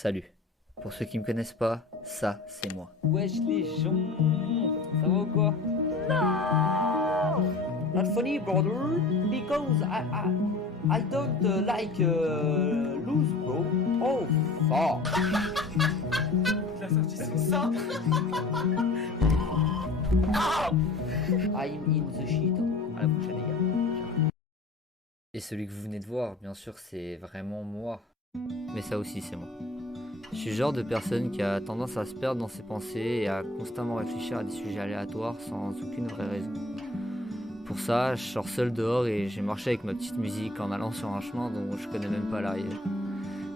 Salut. Pour ceux qui me connaissent pas, ça c'est moi. Wesh les gens, ça va ou quoi? Not funny brother, because I don't like lose bro. Oh fuck. La sortie c'est ça. I'm in the shit. À la prochaine les gars. Et celui que vous venez de voir, bien sûr, c'est vraiment moi. Mais ça aussi c'est moi. Je suis le genre de personne qui a tendance à se perdre dans ses pensées et à constamment réfléchir à des sujets aléatoires sans aucune vraie raison. Pour ça, je sors seul dehors et j'ai marché avec ma petite musique en allant sur un chemin dont je connais même pas l'arrivée.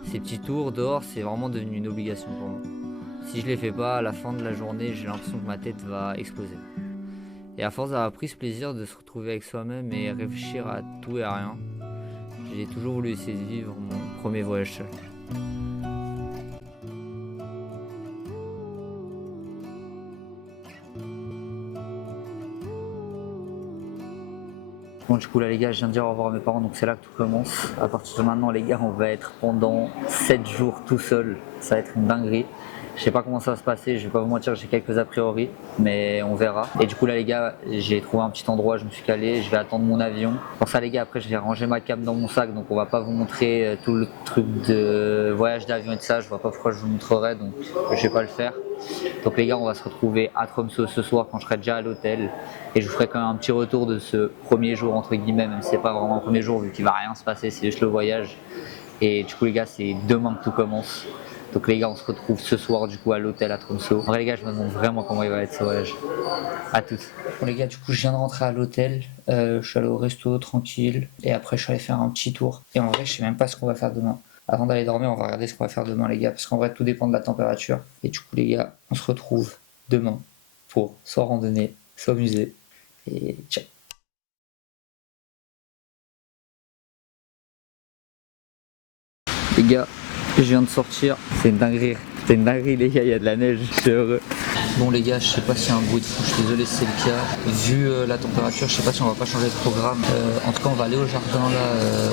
Ces petits tours dehors, c'est vraiment devenu une obligation pour moi. Si je les fais pas, à la fin de la journée, j'ai l'impression que ma tête va exploser. Et à force d'avoir pris ce plaisir de se retrouver avec soi-même et réfléchir à tout et à rien, j'ai toujours voulu essayer de vivre mon premier voyage seul. Bon, du coup là les gars, je viens de dire au revoir à mes parents, donc c'est là que tout commence. À partir de maintenant les gars, on va être pendant 7 jours tout seul. Ça va être une dinguerie. Je sais pas comment ça va se passer, je vais pas vous mentir, j'ai quelques a priori, mais on verra. Et du coup là les gars, j'ai trouvé un petit endroit, je me suis calé, je vais attendre mon avion. Pour ça les gars, après je vais ranger ma cam dans mon sac, donc on va pas vous montrer tout le truc de voyage d'avion et de ça, je vois pas pourquoi je vous montrerai, donc je vais pas le faire. Donc les gars, on va se retrouver à Tromsø ce soir quand je serai déjà à l'hôtel. Et je vous ferai quand même un petit retour de ce premier jour entre guillemets, même si c'est pas vraiment un premier jour vu qu'il va rien se passer, c'est juste le voyage. Et du coup les gars, c'est demain que tout commence. Donc les gars, on se retrouve ce soir du coup à l'hôtel à Tromsø. En vrai les gars, je me demande vraiment comment il va être ce voyage. À toutes. Bon les gars, du coup je viens de rentrer à l'hôtel. Je suis allé au resto tranquille. Et après je suis allé faire un petit tour. Et en vrai, je sais même pas ce qu'on va faire demain. Avant d'aller dormir, on va regarder ce qu'on va faire demain les gars. Parce qu'en vrai, tout dépend de la température. Et du coup les gars, on se retrouve demain pour soit randonnée, soit musée. Et ciao. Les gars, je viens de sortir, c'est une dinguerie les gars, il y a de la neige, je suis heureux. Bon les gars, je sais pas s'il y a un bruit de fou, je suis désolé si c'est le cas. Vu la température, je sais pas si on va pas changer de programme. En tout cas on va aller au jardin là,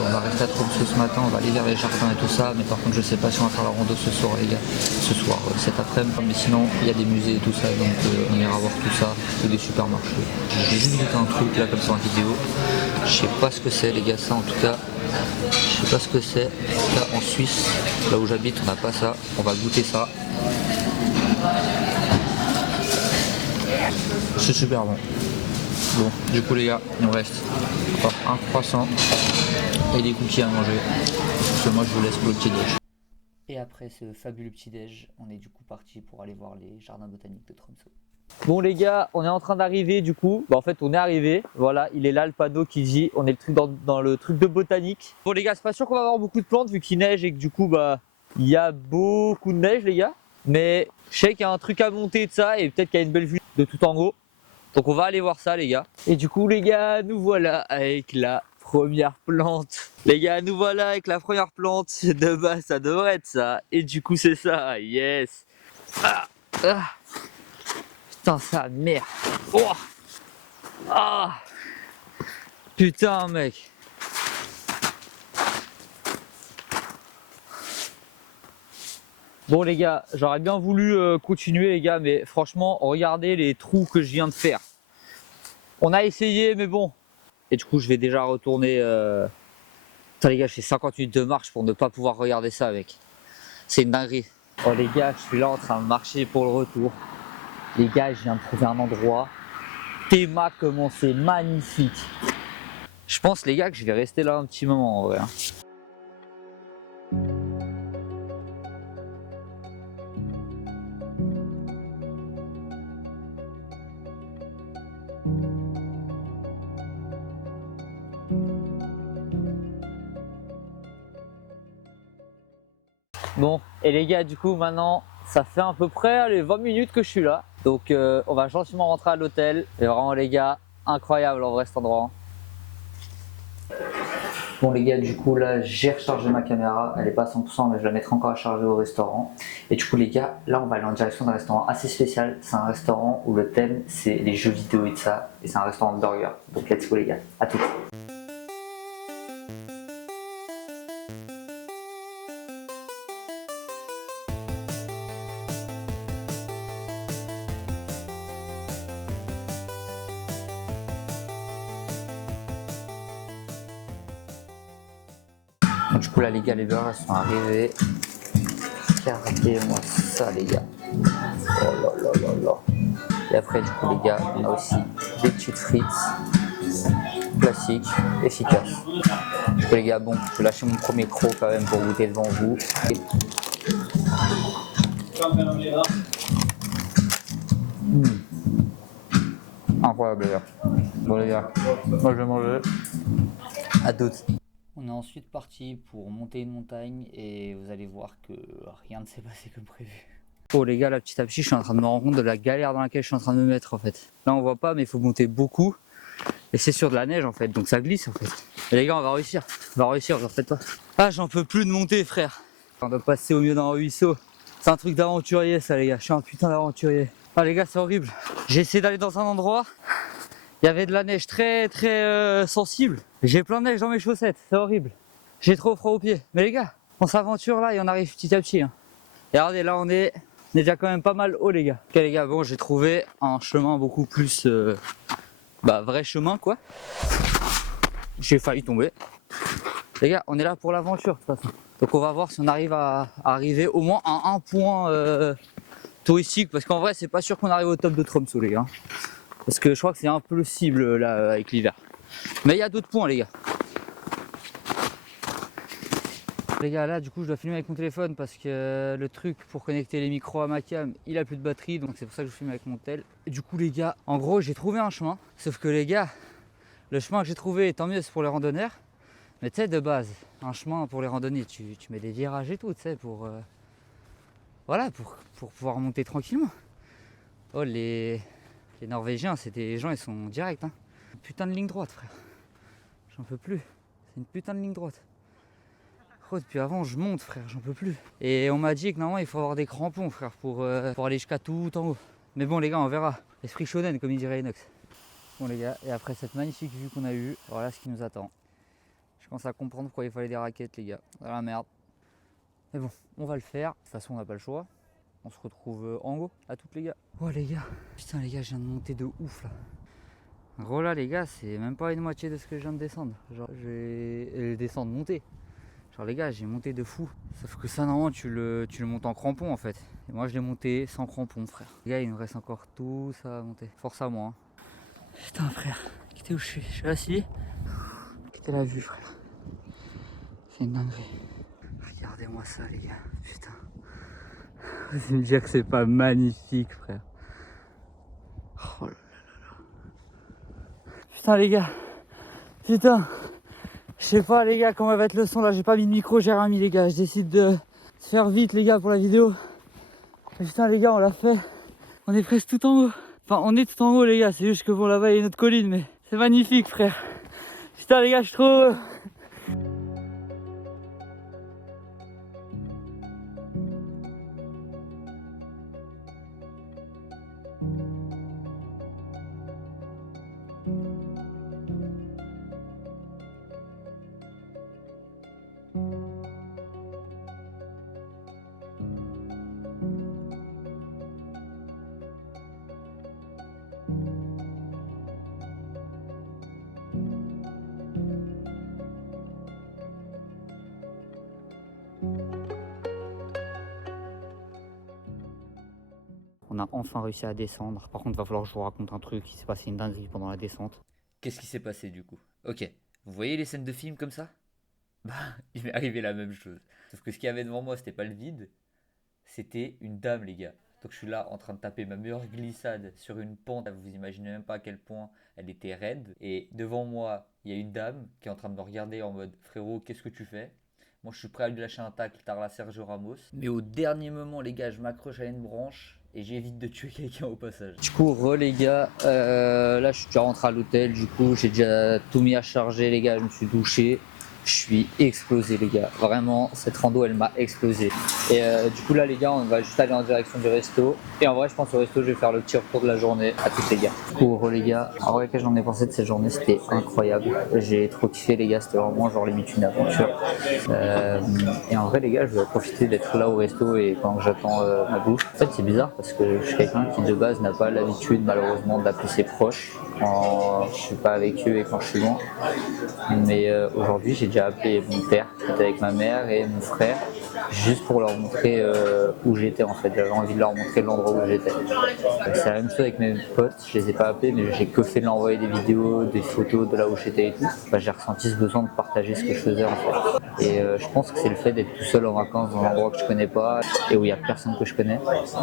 on va rester à Tromsø ce matin, on va aller vers les jardins et tout ça. Mais par contre je sais pas si on va faire la rando ce soir les gars, ce soir, cet après-midi. Mais sinon il y a des musées et tout ça, donc on ira voir tout ça, ou des supermarchés. J'ai juste vu un truc là comme ça en vidéo. Je sais pas ce que c'est les gars, ça en tout cas. Je sais pas ce que c'est. Là en Suisse, là où j'habite, on n'a pas ça. On va goûter ça. C'est super bon. Bon, du coup les gars, il nous reste encore un croissant et des cookies à manger. Parce que moi je vous laisse pour le petit déj. Et après ce fabuleux petit déj, on est du coup parti pour aller voir les jardins botaniques de Tromsø. Bon les gars, on est en train d'arriver du coup. En fait on est arrivé, voilà, il est là le panneau qui dit on est dans le truc de botanique. Bon les gars, c'est pas sûr qu'on va avoir beaucoup de plantes vu qu'il neige et que du coup il y a beaucoup de neige les gars. Mais je sais qu'il y a un truc à monter de ça et peut-être qu'il y a une belle vue de tout en haut. Donc on va aller voir ça les gars. Et du coup les gars, nous voilà avec la première plante. Les gars, nous voilà avec la première plante. De base ça devrait être ça. Et du coup c'est ça, yes. Putain, sa mère. Oh ah putain, mec. Bon les gars, j'aurais bien voulu continuer les gars, mais franchement, regardez les trous que je viens de faire. On a essayé, mais bon. Et du coup, je vais déjà retourner. Putain les gars, je fais 50 minutes de marche pour ne pas pouvoir regarder ça avec. C'est une dinguerie. Oh les gars, je suis là en train de marcher pour le retour. Les gars, je viens de trouver un endroit. Théma, comment c'est magnifique. Je pense les gars que je vais rester là un petit moment en vrai. Bon, et les gars, du coup maintenant, ça fait à peu près les 20 minutes que je suis là. Donc on va gentiment rentrer à l'hôtel. Et vraiment les gars, incroyable en vrai cet endroit. Bon les gars, du coup là j'ai rechargé ma caméra, elle est pas à 100% mais je la mettrai encore à charger au restaurant. Et du coup les gars, là on va aller en direction d'un restaurant assez spécial. C'est un restaurant où le thème c'est les jeux vidéo et de ça. Et c'est un restaurant de burger. Donc let's go les gars, à tout. Donc, du coup là les gars, les burgers sont arrivés. Regardez-moi ça les gars. Oh là là là là. Et après du coup les gars, on a aussi des petites frites classiques, efficaces. Donc, les gars, bon, je vais lâcher mon premier croc quand même pour goûter devant vous. Incroyable les gars. Bon les gars, moi je vais manger. À toutes. On est ensuite parti pour monter une montagne et vous allez voir que rien ne s'est passé comme prévu. Oh les gars, là petit à petit je suis en train de me rendre compte de la galère dans laquelle je suis en train de me mettre en fait. Là on voit pas mais il faut monter beaucoup. Et c'est sur de la neige en fait, donc ça glisse en fait. Et les gars, on va réussir, vous en faites pas. Ah, j'en peux plus de monter frère. On doit passer au milieu d'un ruisseau. C'est un truc d'aventurier ça les gars, je suis un putain d'aventurier. Ah les gars, c'est horrible. J'ai essayé d'aller dans un endroit, il y avait de la neige très sensible. J'ai plein de neige dans mes chaussettes, c'est horrible. J'ai trop froid aux pieds. Mais les gars, on s'aventure là et on arrive petit à petit. Hein. Et regardez, là on est déjà quand même pas mal haut les gars. Ok les gars, bon j'ai trouvé un chemin beaucoup plus... vrai chemin quoi. J'ai failli tomber. Les gars, on est là pour l'aventure de toute façon. Donc on va voir si on arrive à arriver au moins à un point touristique. Parce qu'en vrai, c'est pas sûr qu'on arrive au top de Tromsø les gars. Parce que je crois que c'est un peu le cible là avec l'hiver. Mais il y a d'autres points les gars. Les gars, là du coup je dois filmer avec mon téléphone parce que le truc pour connecter les micros à ma cam, il a plus de batterie, donc c'est pour ça que je filme avec mon tel. Et du coup les gars, en gros j'ai trouvé un chemin, sauf que les gars, le chemin que j'ai trouvé, tant mieux c'est pour les randonneurs, mais tu sais de base, un chemin pour les randonnées, tu mets des virages et tout, tu sais, pour pouvoir monter tranquillement. Oh les Norvégiens, c'est des gens, ils sont directs, hein. Putain de ligne droite frère, j'en peux plus, c'est une putain de ligne droite. Depuis avant je monte frère, j'en peux plus. Et on m'a dit que normalement il faut avoir des crampons frère pour aller jusqu'à tout en haut. Mais bon les gars, on verra. Esprit shonen comme il dirait Inox. Bon les gars, et après cette magnifique vue qu'on a eue, voilà ce qui nous attend. Je commence à comprendre pourquoi il fallait des raquettes les gars. Dans la merde. Mais bon, on va le faire. De toute façon on n'a pas le choix. On se retrouve en haut, à toutes les gars. Oh les gars, putain les gars, je viens de monter de ouf là. En gros là les gars, c'est même pas une moitié de ce que je viens de descendre. Genre j'ai descendre, monter. Genre les gars, j'ai monté de fou. Sauf que ça normalement tu le montes en crampon en fait. Et moi je l'ai monté sans crampon frère. Les gars, il nous reste encore tout ça à monter. Force à moi. Hein. Putain frère, quittez où je suis. Je suis assis. Quittez la vue frère. C'est une dinguerie. Regardez-moi ça les gars. Putain. Vous me dire que c'est pas magnifique frère. Oh là là là. Putain les gars. Putain. Je sais pas les gars comment va être le son là, j'ai pas mis de micro, j'ai rien mis les gars, je décide de faire vite les gars pour la vidéo. Et putain les gars, on l'a fait, on est presque tout en haut. Enfin on est tout en haut les gars, c'est juste que bon là-bas il y a une autre colline mais c'est magnifique frère. Putain les gars, je suis trop... On a enfin réussi à descendre. Par contre, il va falloir que je vous raconte un truc. Il s'est passé une dinguerie pendant la descente. Qu'est-ce qui s'est passé du coup? Ok, vous voyez les scènes de film comme ça? Bah, il m'est arrivé la même chose. Sauf que ce qu'il y avait devant moi, c'était pas le vide, c'était une dame, les gars. Donc je suis là en train de taper ma meilleure glissade sur une pente. Vous imaginez même pas à quel point elle était raide. Et devant moi, il y a une dame qui est en train de me regarder en mode frérot, qu'est-ce que tu fais? Moi, je suis prêt à lui lâcher un tacle, tarla Sergio Ramos. Mais au dernier moment, les gars, je m'accroche à une branche et j'évite de tuer quelqu'un au passage. Du coup, les gars, là je suis déjà rentré à l'hôtel, du coup j'ai déjà tout mis à charger les gars, je me suis douché. Je suis explosé les gars, vraiment cette rando elle m'a explosé. Et du coup là les gars, on va juste aller en direction du resto. Et en vrai je pense au resto je vais faire le petit retour de la journée à tous les gars. Du coup les gars, en vrai qu'est-ce que j'en ai pensé de cette journée, c'était incroyable. J'ai trop kiffé les gars, c'était vraiment genre limite une aventure. Et en vrai les gars, je vais profiter d'être là au resto et quand j'attends ma bouffe. En fait c'est bizarre parce que je suis quelqu'un qui de base n'a pas l'habitude malheureusement d'appeler ses proches quand je suis pas avec eux et quand je suis loin. Mais aujourd'hui j'ai déjà j'ai appelé mon père, qui était avec ma mère et mon frère, juste pour leur montrer où j'étais en fait. J'avais envie de leur montrer l'endroit où j'étais. C'est la même chose avec mes potes, je les ai pas appelés, mais j'ai que fait de leur envoyer des vidéos, des photos de là où j'étais et tout. J'ai ressenti ce besoin de partager ce que je faisais en fait. Et je pense que c'est le fait d'être tout seul en vacances dans un endroit que je connais pas et où il y a personne que je connais.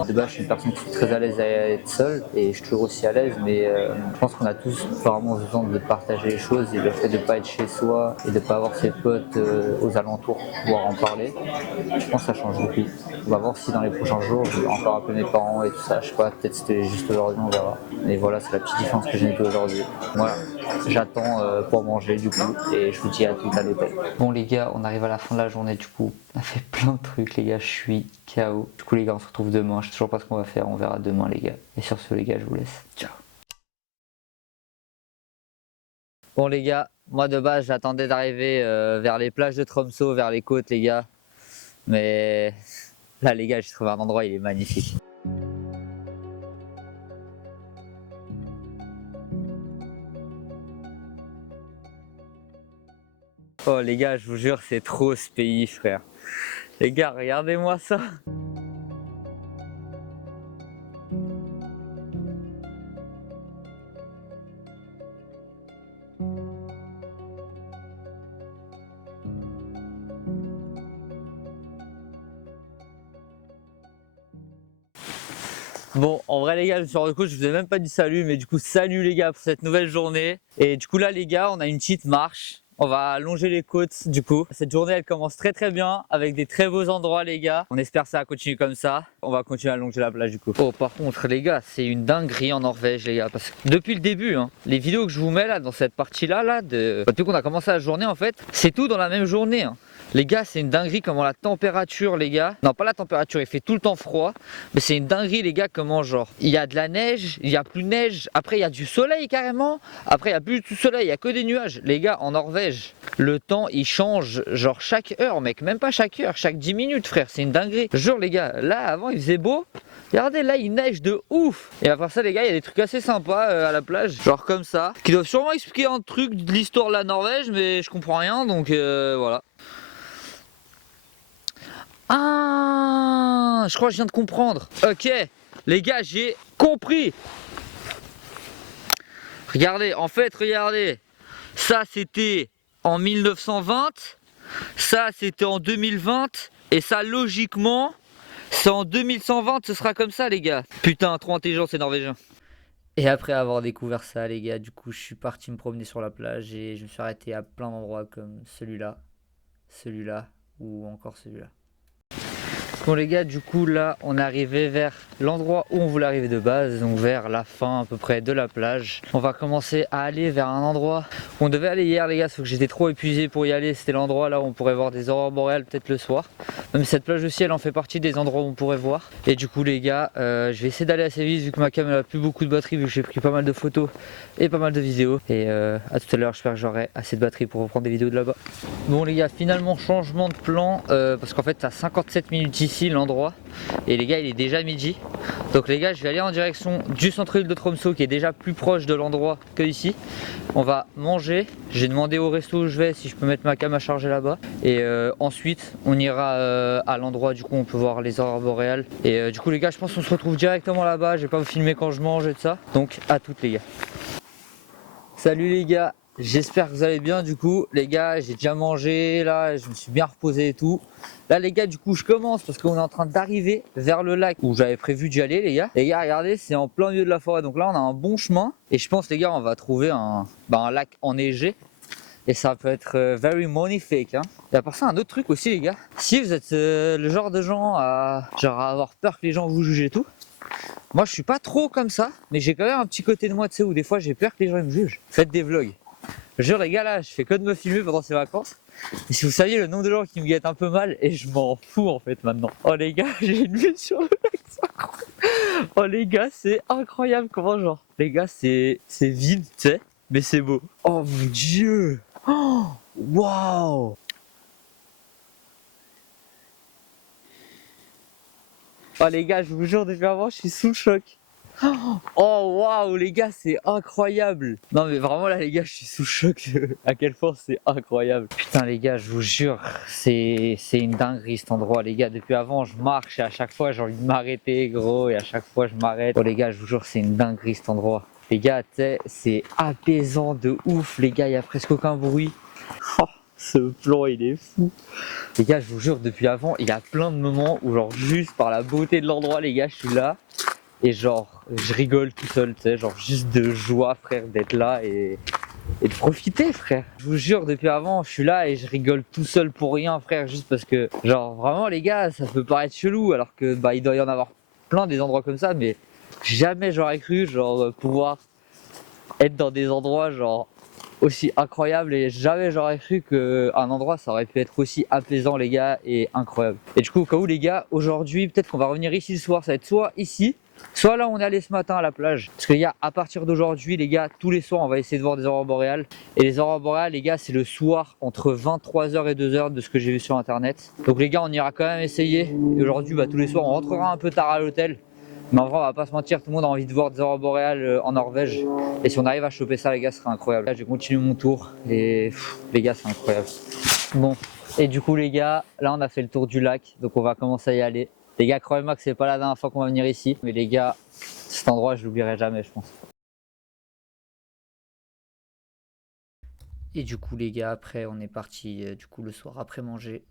De base, je suis une personne qui est très à l'aise à être seule et je suis toujours aussi à l'aise, mais je pense qu'on a tous vraiment besoin de partager les choses et le fait de ne pas être chez soi et de ne pas avoir ses potes aux alentours pour pouvoir en parler, je pense que ça change beaucoup. On va voir si dans les prochains jours je vais encore appeler mes parents et tout ça, je sais pas, peut-être c'était juste aujourd'hui, on verra. Mais voilà, c'est la petite différence que j'ai notée aujourd'hui. Voilà, j'attends pour manger du coup et je vous dis à tout à l'hôtel. Bon les gars, on arrive à la fin de la journée du coup, on a fait plein de trucs les gars, je suis KO. Du coup les gars, on se retrouve demain, je sais toujours pas ce qu'on va faire, on verra demain les gars. Et sur ce les gars, je vous laisse, ciao. Bon les gars, moi de base j'attendais d'arriver vers les plages de Tromsø, vers les côtes les gars. Mais là les gars, j'ai trouvé un endroit, il est magnifique. Oh les gars, je vous jure, c'est trop ce pays frère. Les gars, regardez-moi ça. Bon, en vrai les gars, je me suis rendu compte, je vous ai même pas dit salut, mais du coup salut les gars pour cette nouvelle journée. Et du coup là les gars, on a une petite marche. On va longer les côtes du coup. Cette journée elle commence très très bien avec des très beaux endroits les gars. On espère que ça va continuer comme ça. On va continuer à longer la plage du coup. Oh par contre les gars, c'est une dinguerie en Norvège les gars. Parce que depuis le début, hein, les vidéos que je vous mets là dans cette partie là, depuis qu'on a commencé la journée en fait, c'est tout dans la même journée. Hein. Les gars, c'est une dinguerie comment la température les gars. Non pas la température, il fait tout le temps froid. Mais c'est une dinguerie les gars comment genre. Il y a de la neige, il n'y a plus de neige. Après il y a du soleil carrément. Après il n'y a plus du soleil, il n'y a que des nuages. Les gars, en Norvège, le temps il change genre chaque heure mec. Même pas chaque heure, chaque 10 minutes frère. C'est une dinguerie. Je jure les gars, là avant il faisait beau. Regardez là il neige de ouf. Et à part ça les gars, il y a des trucs assez sympas à la plage. Genre comme ça. Qui doivent sûrement expliquer un truc de l'histoire de la Norvège. Mais je comprends rien donc voilà. Ah, je crois que je viens de comprendre. Ok, les gars, j'ai compris. Regardez, en fait, regardez. Ça, c'était en 1920. Ça, c'était en 2020. Et ça, logiquement, c'est en 2120. Ce sera comme ça, les gars. Putain, trop intelligent, ces Norvégiens. Et après avoir découvert ça, les gars, du coup, je suis parti me promener sur la plage et je me suis arrêté à plein d'endroits comme celui-là, celui-là ou encore celui-là. Bon les gars, du coup là on est arrivé vers l'endroit où on voulait arriver de base, donc vers la fin à peu près de la plage. On va commencer à aller vers un endroit où on devait aller hier les gars, sauf que j'étais trop épuisé pour y aller. C'était l'endroit là où on pourrait voir des aurores boréales peut-être le soir. Même cette plage aussi elle en fait partie des endroits où on pourrait voir. Et du coup les gars, je vais essayer d'aller assez vite vu que ma cam elle a plus beaucoup de batterie, vu que j'ai pris pas mal de photos et pas mal de vidéos. Et à tout à l'heure, j'espère que j'aurai assez de batterie pour reprendre des vidéos de là-bas. Bon les gars, finalement changement de plan parce qu'en fait ça a 57 minutes ici l'endroit et les gars il est déjà midi, donc les gars je vais aller en direction du centre-ville de Tromsø qui est déjà plus proche de l'endroit que ici. On va manger, j'ai demandé au resto où je vais si je peux mettre ma cam à charger là-bas et ensuite on ira à l'endroit du coup on peut voir les aurores boréales et du coup les gars je pense qu'on se retrouve directement là-bas. Je vais pas vous filmer quand je mange et tout ça, donc à toutes les gars. Salut les gars, j'espère que vous allez bien. Du coup les gars, j'ai déjà mangé là, je me suis bien reposé et tout. Là les gars, du coup je commence parce qu'on est en train d'arriver vers le lac où j'avais prévu d'y aller les gars. Les gars regardez, c'est en plein milieu de la forêt, donc là on a un bon chemin et je pense les gars on va trouver un lac enneigé et ça peut être very magnifique hein. Et à part ça un autre truc aussi les gars, si vous êtes le genre de gens à avoir peur que les gens vous jugent et tout, moi je suis pas trop comme ça, mais j'ai quand même un petit côté de moi tu sais où des fois j'ai peur que les gens me jugent. Faites des vlogs. Je jure les gars là, je fais que de me filmer pendant ces vacances. Et si vous saviez le nombre de gens qui me guettent un peu mal, et je m'en fous en fait maintenant. Oh les gars, j'ai une vue sur le lac, c'est incroyable. Oh les gars, c'est incroyable comment genre. Les gars, c'est vide, tu sais, mais c'est beau. Oh mon dieu. Oh, waouh. Oh les gars, je vous jure depuis avant, je suis sous le choc. Oh waouh les gars, c'est incroyable. Non mais vraiment là les gars, je suis sous choc à quel point c'est incroyable. Putain les gars, je vous jure, c'est une dinguerie cet endroit les gars. Depuis avant je marche et à chaque fois j'ai envie de m'arrêter gros et à chaque fois je m'arrête. Oh les gars, je vous jure, c'est une dinguerie cet endroit. Les gars, tu sais, c'est apaisant de ouf les gars, il y a presque aucun bruit. Oh, ce plan il est fou. Les gars, je vous jure, depuis avant, il y a plein de moments où genre juste par la beauté de l'endroit les gars, je suis là. Et genre, je rigole tout seul, tu sais, genre juste de joie, frère, d'être là et de profiter, frère. Je vous jure, depuis avant, je suis là et je rigole tout seul pour rien, frère, juste parce que, genre, vraiment, les gars, ça peut paraître chelou, alors que, bah, il doit y en avoir plein des endroits comme ça, mais jamais j'aurais cru, genre, pouvoir être dans des endroits, genre, aussi incroyables et jamais j'aurais cru qu'un endroit, ça aurait pu être aussi apaisant, les gars, et incroyable. Et du coup, au cas où, les gars, aujourd'hui, peut-être qu'on va revenir ici le soir, ça va être soit ici, soit là on est allé ce matin à la plage. Parce qu'il y a à partir d'aujourd'hui les gars, tous les soirs on va essayer de voir des aurores boréales. Et les aurores boréales les gars, c'est le soir entre 23h et 2h de ce que j'ai vu sur internet. Donc les gars, on ira quand même essayer. Et aujourd'hui bah, tous les soirs on rentrera un peu tard à l'hôtel. Mais en vrai on va pas se mentir, tout le monde a envie de voir des aurores boréales en Norvège. Et si on arrive à choper ça les gars, ce serait incroyable. Là je vais continuer mon tour et les gars c'est incroyable. Bon, et du coup les gars, là on a fait le tour du lac. Donc on va commencer à y aller. Les gars, croyez-moi que c'est pas la dernière fois qu'on va venir ici. Mais les gars, cet endroit, je l'oublierai jamais, je pense. Et du coup, les gars, après, on est parti du coup le soir après manger,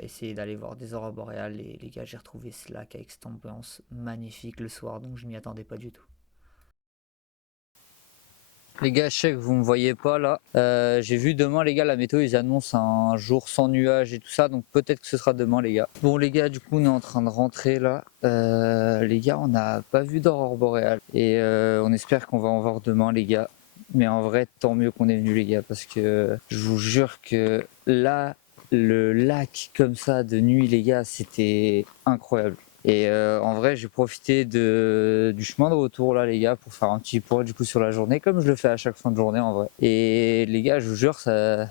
essayer d'aller voir des aurores boréales. Et les gars, j'ai retrouvé ce lac avec cette ambiance magnifique le soir, donc je m'y attendais pas du tout. Les gars, je sais que vous me voyez pas là. J'ai vu demain les gars, la météo ils annoncent un jour sans nuages et tout ça, donc peut-être que ce sera demain les gars. Bon les gars, du coup on est en train de rentrer là. Les gars, on n'a pas vu d'aurore boréale et on espère qu'on va en voir demain les gars. Mais en vrai, tant mieux qu'on est venu les gars, parce que je vous jure que là, le lac comme ça de nuit les gars, c'était incroyable. Et en vrai, j'ai profité du chemin de retour là les gars pour faire un petit point du coup sur la journée, comme je le fais à chaque fin de journée en vrai. Et les gars, je vous jure, ça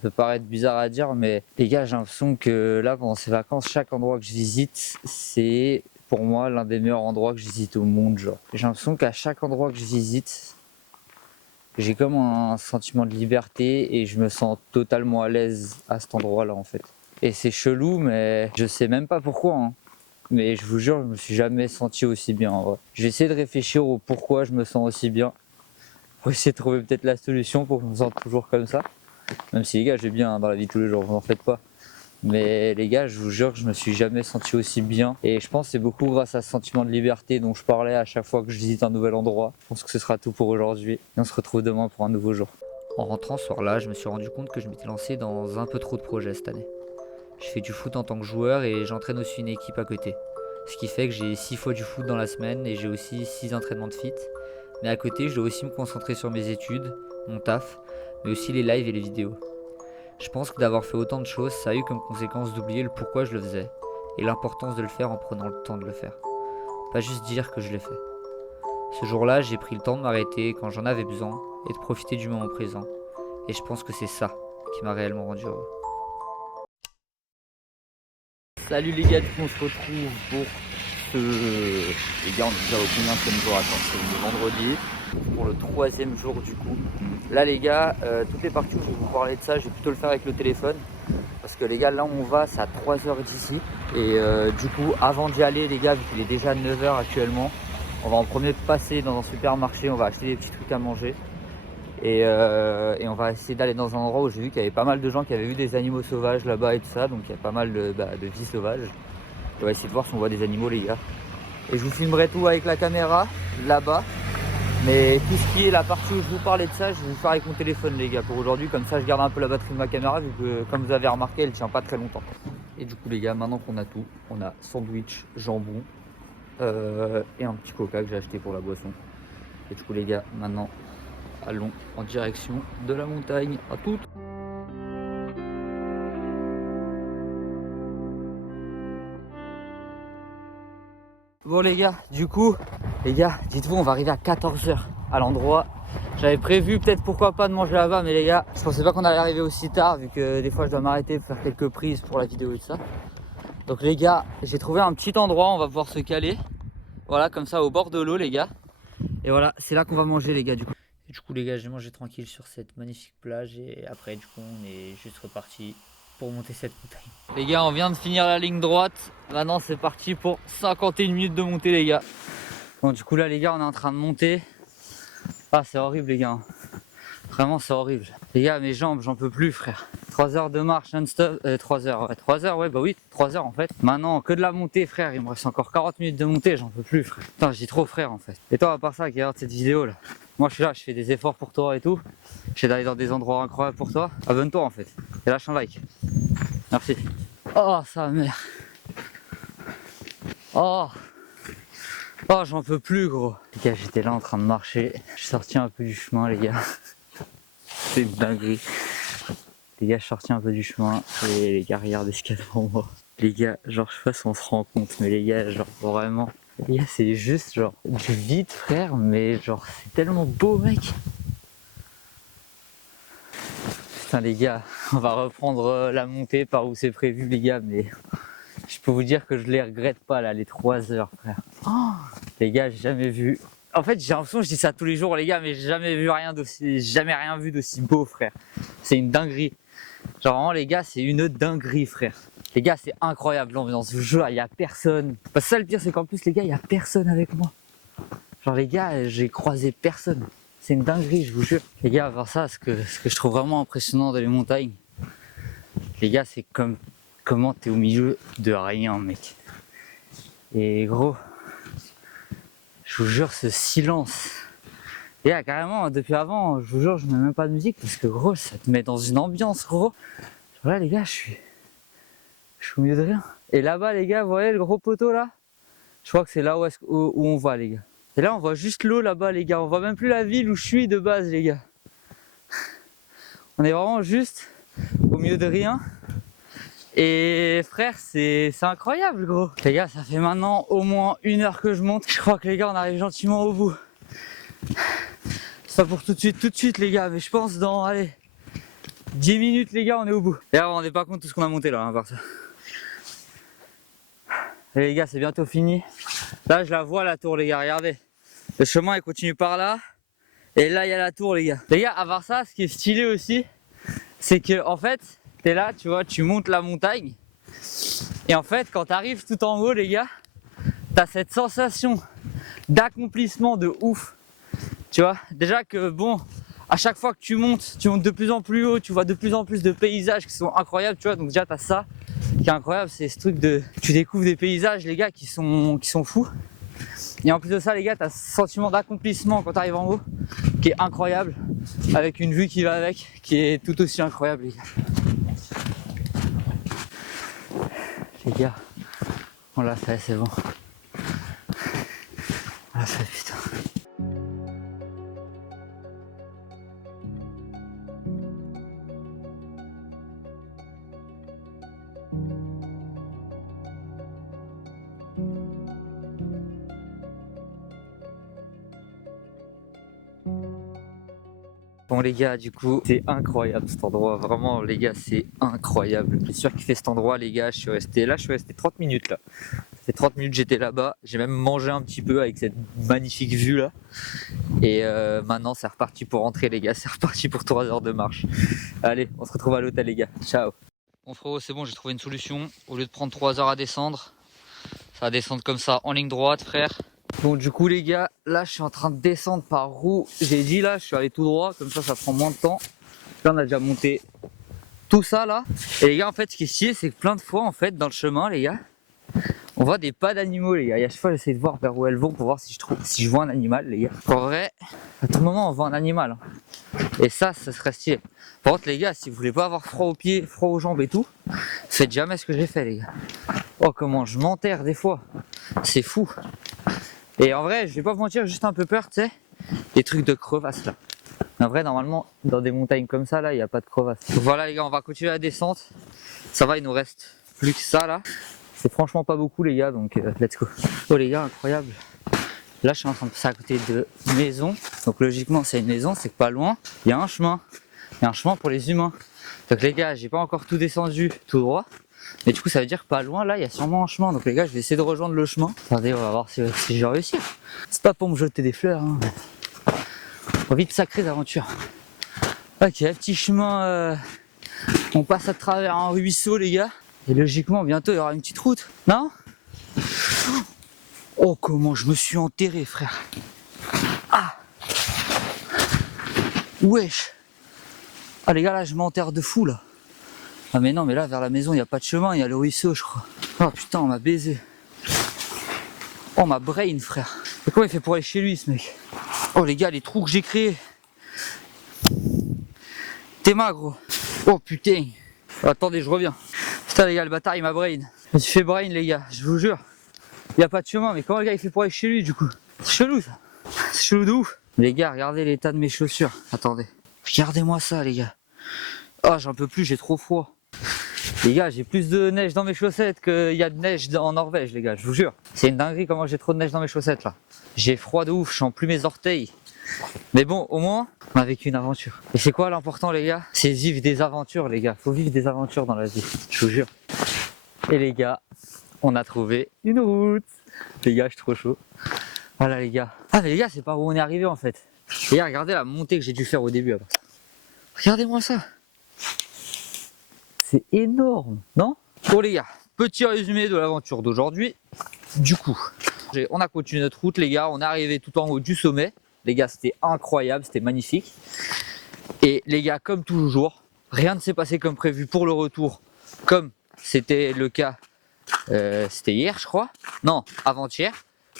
peut paraître bizarre à dire, mais les gars, j'ai l'impression que là pendant ces vacances, chaque endroit que je visite, c'est pour moi l'un des meilleurs endroits que je visite au monde. Genre, j'ai l'impression qu'à chaque endroit que je visite, j'ai comme un sentiment de liberté et je me sens totalement à l'aise à cet endroit là en fait. Et c'est chelou, mais je sais même pas pourquoi, hein. Mais je vous jure, je me suis jamais senti aussi bien en vrai. Je vais essayer de réfléchir au pourquoi je me sens aussi bien. Pour essayer de trouver peut-être la solution pour que je me sente toujours comme ça. Même si les gars, j'ai bien dans la vie de tous les jours, vous en faites pas. Mais les gars, je vous jure que je me suis jamais senti aussi bien. Et je pense que c'est beaucoup grâce à ce sentiment de liberté dont je parlais à chaque fois que je visite un nouvel endroit. Je pense que ce sera tout pour aujourd'hui. Et on se retrouve demain pour un nouveau jour. En rentrant ce soir-là, je me suis rendu compte que je m'étais lancé dans un peu trop de projets cette année. Je fais du foot en tant que joueur et j'entraîne aussi une équipe à côté. Ce qui fait que j'ai 6 fois du foot dans la semaine et j'ai aussi 6 entraînements de fit. Mais à côté, je dois aussi me concentrer sur mes études, mon taf, mais aussi les lives et les vidéos. Je pense que d'avoir fait autant de choses, ça a eu comme conséquence d'oublier le pourquoi je le faisais et l'importance de le faire en prenant le temps de le faire. Pas juste dire que je l'ai fait. Ce jour-là, j'ai pris le temps de m'arrêter quand j'en avais besoin et de profiter du moment présent. Et je pense que c'est ça qui m'a réellement rendu heureux. Salut les gars, du coup on se retrouve pour ce... Les gars, on est déjà au combien de jour? Attends, c'est le vendredi, pour le 3e jour du coup. Là les gars, toutes les parties où je vais vous parler de ça, je vais plutôt le faire avec le téléphone. Parce que les gars, là où on va, c'est à 3h d'ici. Et du coup, avant d'y aller les gars, vu qu'il est déjà 9h actuellement, on va en premier passer dans un supermarché, on va acheter des petits trucs à manger. Et on va essayer d'aller dans un endroit où j'ai vu qu'il y avait pas mal de gens qui avaient vu des animaux sauvages là-bas et tout ça. Donc il y a pas mal de vie sauvage. On va essayer de voir si on voit des animaux les gars. Et je vous filmerai tout avec la caméra là-bas. Mais tout ce qui est la partie où je vous parlais de ça, je vais vous faire avec mon téléphone les gars pour aujourd'hui. Comme ça je garde un peu la batterie de ma caméra vu que comme vous avez remarqué elle tient pas très longtemps. Et du coup les gars, maintenant qu'on a tout, on a sandwich, jambon et un petit coca que j'ai acheté pour la boisson. Et du coup les gars, maintenant allons en direction de la montagne. À toutes. Bon les gars, du coup, les gars, dites-vous on va arriver à 14h à l'endroit. J'avais prévu peut-être pourquoi pas de manger là-bas, mais les gars, je pensais pas qu'on allait arriver aussi tard vu que des fois je dois m'arrêter pour faire quelques prises pour la vidéo et tout ça. Donc les gars, j'ai trouvé un petit endroit, on va pouvoir se caler. Voilà, comme ça, au bord de l'eau, les gars. Et voilà, c'est là qu'on va manger, les gars, du coup. Et du coup, les gars, j'ai mangé tranquille sur cette magnifique plage. Et après, du coup, on est juste reparti pour monter cette montagne. Les gars, on vient de finir la ligne droite. Maintenant, c'est parti pour 51 minutes de montée, les gars. Bon, du coup, là, les gars, on est en train de monter. Ah, c'est horrible, les gars. Vraiment, c'est horrible. Les gars, mes jambes, j'en peux plus, frère. 3 heures de marche non-stop. 3 heures, ouais. 3 heures, ouais, bah oui, 3 heures en fait. Maintenant, que de la montée, frère. Il me reste encore 40 minutes de montée, j'en peux plus, frère. Putain, j'ai trop, frère, en fait. Et toi, à part ça, qui regarde cette vidéo là, moi, je suis là, je fais des efforts pour toi et tout. J'essaie d'aller dans des endroits incroyables pour toi. Abonne-toi, en fait. Et lâche un like. Merci. Oh, sa mère. Oh. Oh, j'en peux plus, gros. Les gars, j'étais là en train de marcher. Je suis sorti un peu du chemin, les gars. C'est une dinguerie. Les gars, je suis sorti un peu du chemin. Et les gars, regardez ce qu'il y a devant moi. Les gars, genre, je sais pas si on se rend compte, mais les gars, genre, vraiment. Les gars, c'est juste, genre, du vide, frère. Mais, genre, c'est tellement beau, mec. Putain, les gars, on va reprendre la montée par où c'est prévu, les gars. Mais je peux vous dire que je les regrette pas, là, les 3 heures, frère. Oh, les gars, j'ai jamais vu. En fait, j'ai l'impression que je dis ça tous les jours, les gars, mais j'ai jamais vu rien d'aussi, jamais rien vu d'aussi beau, frère. C'est une dinguerie. Genre vraiment, les gars, c'est une dinguerie, frère. Les gars, c'est incroyable l'ambiance. Je vous jure, il y a personne. Parce que ça, le pire, c'est qu'en plus, les gars, il y a personne avec moi. Genre, les gars, j'ai croisé personne. C'est une dinguerie, je vous jure. Les gars, à part ça, ce que je trouve vraiment impressionnant dans les montagnes, les gars, c'est comme comment t'es au milieu de rien, mec. Et gros, je vous jure, ce silence. Et là, carrément, depuis avant, je vous jure, je mets même pas de musique parce que gros, ça te met dans une ambiance, gros. Genre là, les gars, je suis au milieu de rien. Et là-bas, les gars, vous voyez le gros poteau là? Je crois que c'est là où on va, les gars. Et là, on voit juste l'eau là-bas, les gars. On voit même plus la ville où je suis de base, les gars. On est vraiment juste au milieu de rien. Et frère, c'est incroyable, gros. Les gars, ça fait maintenant au moins 1 heure que je monte. Je crois que les gars, on arrive gentiment au bout. C'est pas pour tout de suite, les gars, mais je pense dans, allez, 10 minutes, les gars, on est au bout. D'ailleurs, on ne rend pas compte de tout ce qu'on a monté là, hein, par ça. Et les gars, c'est bientôt fini. Là, je la vois, la tour, les gars, regardez. Le chemin, il continue par là. Et là, il y a la tour, les gars. Les gars, à part ça, ce qui est stylé aussi, c'est que, en fait, t'es là, tu vois, tu montes la montagne. Et en fait, quand t'arrives tout en haut, les gars, t'as cette sensation d'accomplissement de ouf. Tu vois, déjà que bon, à chaque fois que tu montes de plus en plus haut, tu vois de plus en plus de paysages qui sont incroyables, tu vois. Donc déjà, t'as ça qui est incroyable, c'est ce truc de, tu découvres des paysages, les gars, qui sont fous. Et en plus de ça, les gars, t'as ce sentiment d'accomplissement quand t'arrives en haut, qui est incroyable, avec une vue qui va avec, qui est tout aussi incroyable, les gars. Les gars, on l'a fait, c'est bon. On l'a fait, putain. Bon les gars, du coup, c'est incroyable cet endroit, vraiment les gars, c'est incroyable. Je suis sûr qu'il fait cet endroit, les gars, je suis resté 30 minutes là. Ça fait 30 minutes j'étais là-bas, j'ai même mangé un petit peu avec cette magnifique vue là. Et maintenant c'est reparti pour rentrer les gars, c'est reparti pour 3 heures de marche. Allez, on se retrouve à l'hôtel les gars, ciao. Bon frérot, c'est bon, j'ai trouvé une solution. Au lieu de prendre 3 heures à descendre, ça va descendre comme ça en ligne droite frère. Bon du coup les gars, là je suis en train de descendre par où j'ai dit là, je suis allé tout droit, comme ça prend moins de temps. Là on a déjà monté tout ça là. Et les gars en fait ce qui est stylé c'est que plein de fois en fait dans le chemin les gars, on voit des pas d'animaux les gars. Et à chaque fois j'essaie de voir vers où elles vont pour voir si je vois un animal les gars. En vrai, à tout moment on voit un animal. Et ça serait stylé. Par contre les gars, si vous voulez pas avoir froid aux pieds, froid aux jambes et tout, faites jamais ce que j'ai fait les gars. Oh comment je m'enterre des fois, c'est fou. Et en vrai, je vais pas vous mentir, juste un peu peur, tu sais, des trucs de crevasse là. En vrai, normalement, dans des montagnes comme ça, là, il n'y a pas de crevasse. Donc voilà les gars, on va continuer la descente. Ça va, il nous reste plus que ça là. C'est franchement pas beaucoup les gars, donc let's go. Oh les gars, incroyable. Là, je suis en train de passer à côté de maison. Donc logiquement, c'est une maison, c'est que pas loin, il y a un chemin. Il y a un chemin pour les humains. Donc les gars, j'ai pas encore tout descendu tout droit. Mais du coup, ça veut dire que pas loin, là, il y a sûrement un chemin. Donc les gars, je vais essayer de rejoindre le chemin. Attendez, on va voir si je vais réussir. C'est pas pour me jeter des fleurs. Hein. Envie de sacrées aventures. Ok, petit chemin. On passe à travers un ruisseau, les gars. Et logiquement, bientôt, il y aura une petite route. Non? Oh, comment je me suis enterré, frère. Ah! Wesh! Ah, les gars, là, je m'enterre de fou, là. Ah, mais non, mais là, vers la maison, il n'y a pas de chemin, il y a le ruisseau, je crois. Oh, putain, on m'a baisé. Oh, ma brain, frère. Mais comment il fait pour aller chez lui, ce mec? Oh, les gars, les trous que j'ai créés. T'es magre, gros. Oh, putain. Attendez, je reviens. Putain, les gars, le bâtard, il m'a brain. Je me suis fait brain, les gars, je vous jure. Il n'y a pas de chemin, mais comment le gars, il fait pour aller chez lui, du coup? C'est chelou, ça. C'est chelou de ouf. Les gars, regardez l'état de mes chaussures. Attendez. Regardez-moi ça, les gars. Oh, j'en peux plus, j'ai trop froid. Les gars, j'ai plus de neige dans mes chaussettes qu'il y a de neige en Norvège, les gars, je vous jure. C'est une dinguerie comment j'ai trop de neige dans mes chaussettes, là. J'ai froid de ouf, je sens plus mes orteils. Mais bon, au moins, on a vécu une aventure. Et c'est quoi l'important, les gars? C'est vivre des aventures, les gars. Faut vivre des aventures dans la vie, je vous jure. Et les gars, on a trouvé une route. Les gars, je suis trop chaud. Voilà, les gars. Ah, mais les gars, c'est pas où on est arrivé, en fait. Les gars, regardez la montée que j'ai dû faire au début. Regardez-moi ça. C'est énorme, non? Bon, les gars, petit résumé de l'aventure d'aujourd'hui. Du coup, on a continué notre route, les gars. On est arrivé tout en haut du sommet. Les gars, c'était incroyable, c'était magnifique. Et les gars, comme toujours, rien ne s'est passé comme prévu pour le retour. Comme c'était le cas, c'était hier, je crois. Non, avant-hier.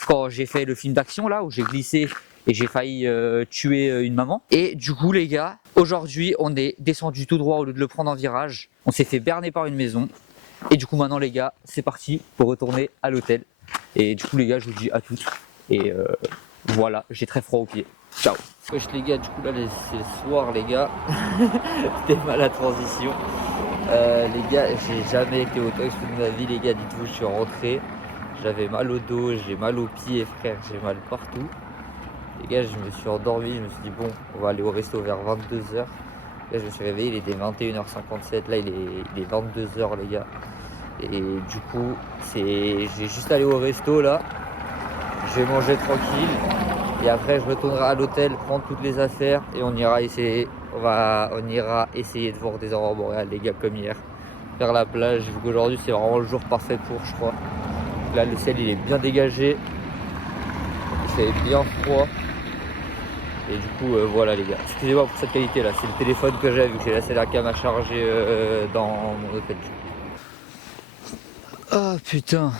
Quand j'ai fait le film d'action, là, où j'ai glissé et j'ai failli tuer une maman. Et du coup, les gars, aujourd'hui, on est descendu tout droit au lieu de le prendre en virage. On s'est fait berner par une maison. Et du coup, maintenant, les gars, c'est parti pour retourner à l'hôtel. Et du coup, les gars, je vous dis à tous. Et voilà, j'ai très froid aux pieds. Ciao. Wesh, les gars, du coup, là, c'est le soir, les gars. C'était mal la transition. Les gars, j'ai jamais été autant exposé de ma vie, les gars. Dites-vous, je suis rentré. J'avais mal au dos, j'ai mal aux pieds, frère. J'ai mal partout. Les gars, je me suis endormi, je me suis dit bon, on va aller au resto vers 22h. Là, je me suis réveillé, il était 21h57, là il est 22h, les gars. Et du coup, j'ai juste allé au resto là. Je vais manger tranquille. Et après, je retournerai à l'hôtel, prendre toutes les affaires et on ira essayer de voir des aurores boréales, les gars, comme hier. Faire la plage, vu qu'aujourd'hui c'est vraiment le jour parfait pour, je crois. Là, le ciel il est bien dégagé. Il fait bien froid. Et du coup, voilà, les gars. Excusez-moi pour cette qualité là. C'est le téléphone que j'ai vu que j'ai laissé la cam à charger dans mon hôtel. Ah putain.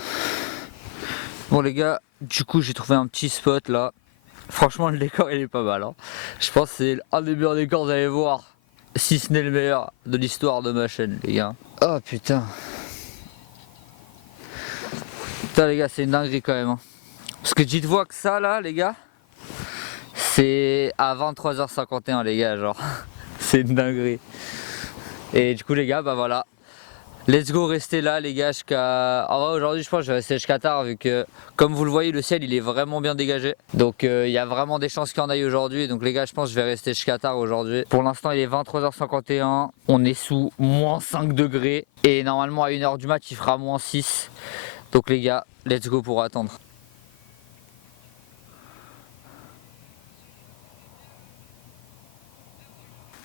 Bon, les gars, du coup, j'ai trouvé un petit spot là. Franchement, le décor il est pas mal. Hein. Je pense que c'est un des meilleurs décors, vous allez voir. Si ce n'est le meilleur de l'histoire de ma chaîne, les gars. Oh putain. Putain, les gars, c'est une dinguerie quand même. Hein. Parce que dites-vous que ça là, les gars. C'est à 23h51, les gars, genre. C'est une dinguerie. Et du coup, les gars, bah voilà. Let's go rester là, les gars, jusqu'à... En vrai, aujourd'hui, je pense que je vais rester jusqu'à tard, vu que, comme vous le voyez, le ciel, il est vraiment bien dégagé. Donc, il y a vraiment des chances qu'il y en aille aujourd'hui. Donc, les gars, je pense que je vais rester jusqu'à tard aujourd'hui. Pour l'instant, il est 23h51. On est sous moins 5 degrés. Et normalement, à 1h du mat, il fera moins 6. Donc, les gars, let's go pour attendre.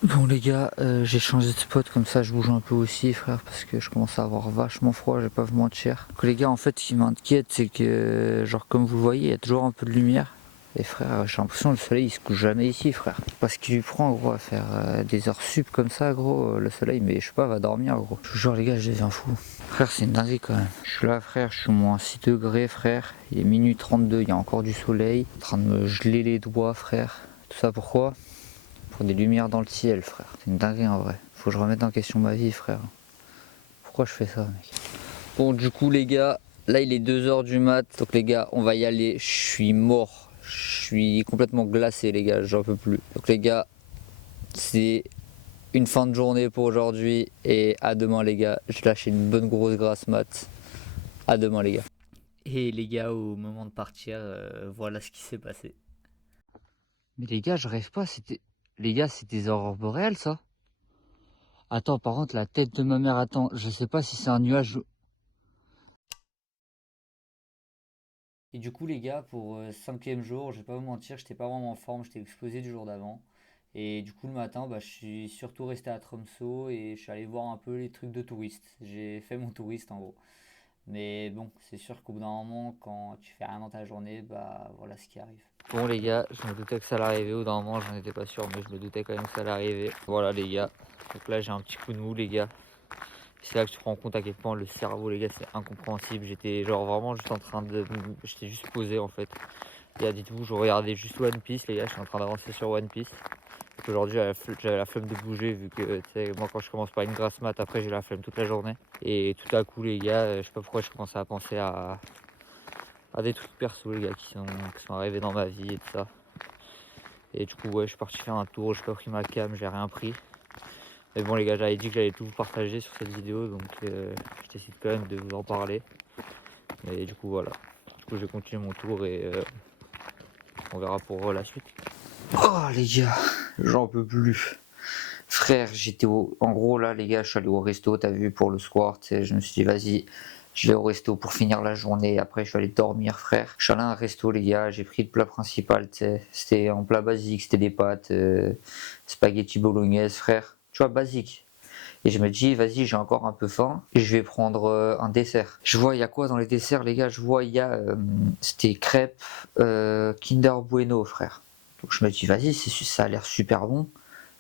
Bon les gars, j'ai changé de spot, comme ça je bouge un peu aussi, frère, parce que je commence à avoir vachement froid, je vais pas vous mentir. Donc les gars, en fait, ce qui m'inquiète, c'est que, genre comme vous le voyez, il y a toujours un peu de lumière. Et frère, j'ai l'impression que le soleil il se couche jamais ici, frère. Parce qu'il lui prend, gros, à faire des heures sup comme ça, gros, le soleil, mais je sais pas, va dormir, gros. Je vous jure, les gars, je deviens fou. Frère, c'est une dinguerie quand même. Je suis là, frère, je suis moins 6 degrés, frère. Il est minuit 32, il y a encore du soleil. En train de me geler les doigts, frère. Tout ça pourquoi ? Pour des lumières dans le ciel, frère. C'est une dinguerie en vrai. Faut que je remette en question ma vie, frère. Pourquoi je fais ça, mec? Bon, du coup, les gars, là il est 2h du mat. Donc, les gars, on va y aller. Je suis mort. Je suis complètement glacé, les gars. J'en peux plus. Donc, les gars, c'est une fin de journée pour aujourd'hui. Et à demain, les gars. Je lâche une bonne grosse grasse mat. À demain, les gars. Et les gars, au moment de partir, voilà ce qui s'est passé. Mais les gars, je rêve pas. Les gars, c'est des aurores boréales, ça? Attends, par contre, la tête de ma mère, attends, je sais pas si c'est un nuage. Et du coup, les gars, pour cinquième jour, je vais pas vous mentir, j'étais pas vraiment en forme, j'étais explosé du jour d'avant. Et du coup, le matin, bah, je suis surtout resté à Tromsø et je suis allé voir un peu les trucs de touristes. J'ai fait mon touriste en gros. Mais bon, c'est sûr qu'au bout d'un moment, quand tu fais rien dans ta journée, bah voilà ce qui arrive. Bon les gars, je me doutais que ça allait arriver, au bout d'un moment j'en étais pas sûr, mais je me doutais quand même que ça allait arriver. Voilà les gars, donc là j'ai un petit coup de mou les gars. C'est là que tu te rends compte à quel point le cerveau les gars c'est incompréhensible. J'étais genre vraiment juste en train de... J'étais juste posé en fait. Les gars dites-vous, je regardais juste One Piece les gars, je suis en train d'avancer sur One Piece. Aujourd'hui j'avais la flemme de bouger vu que tu sais, moi quand je commence par une grasse mat après j'ai la flemme toute la journée. Et tout à coup les gars, je sais pas pourquoi je commençais à penser à des trucs perso les gars qui sont arrivés dans ma vie et tout ça. Et du coup ouais je suis parti faire un tour, j'ai pas pris ma cam, j'ai rien pris. Mais bon les gars, j'avais dit que j'allais tout vous partager sur cette vidéo, donc je décide quand même de vous en parler. Et du coup voilà, du coup je vais continuer mon tour et on verra pour la suite. Oh les gars, j'en peux plus. Frère, en gros là les gars, je suis allé au resto, t'as vu, pour le soir, tu sais, je me suis dit vas-y, je vais au resto pour finir la journée, après je suis allé dormir frère. Je suis allé à un resto les gars, j'ai pris le plat principal, tu sais, c'était un plat basique, c'était des pâtes, spaghetti bolognaise frère, tu vois, basique. Et je me dis, vas-y, j'ai encore un peu faim, et je vais prendre un dessert. Je vois, il y a quoi dans les desserts, les gars? Je vois, il y a, c'était crêpes Kinder Bueno, frère. Donc je me dis, vas-y, ça a l'air super bon,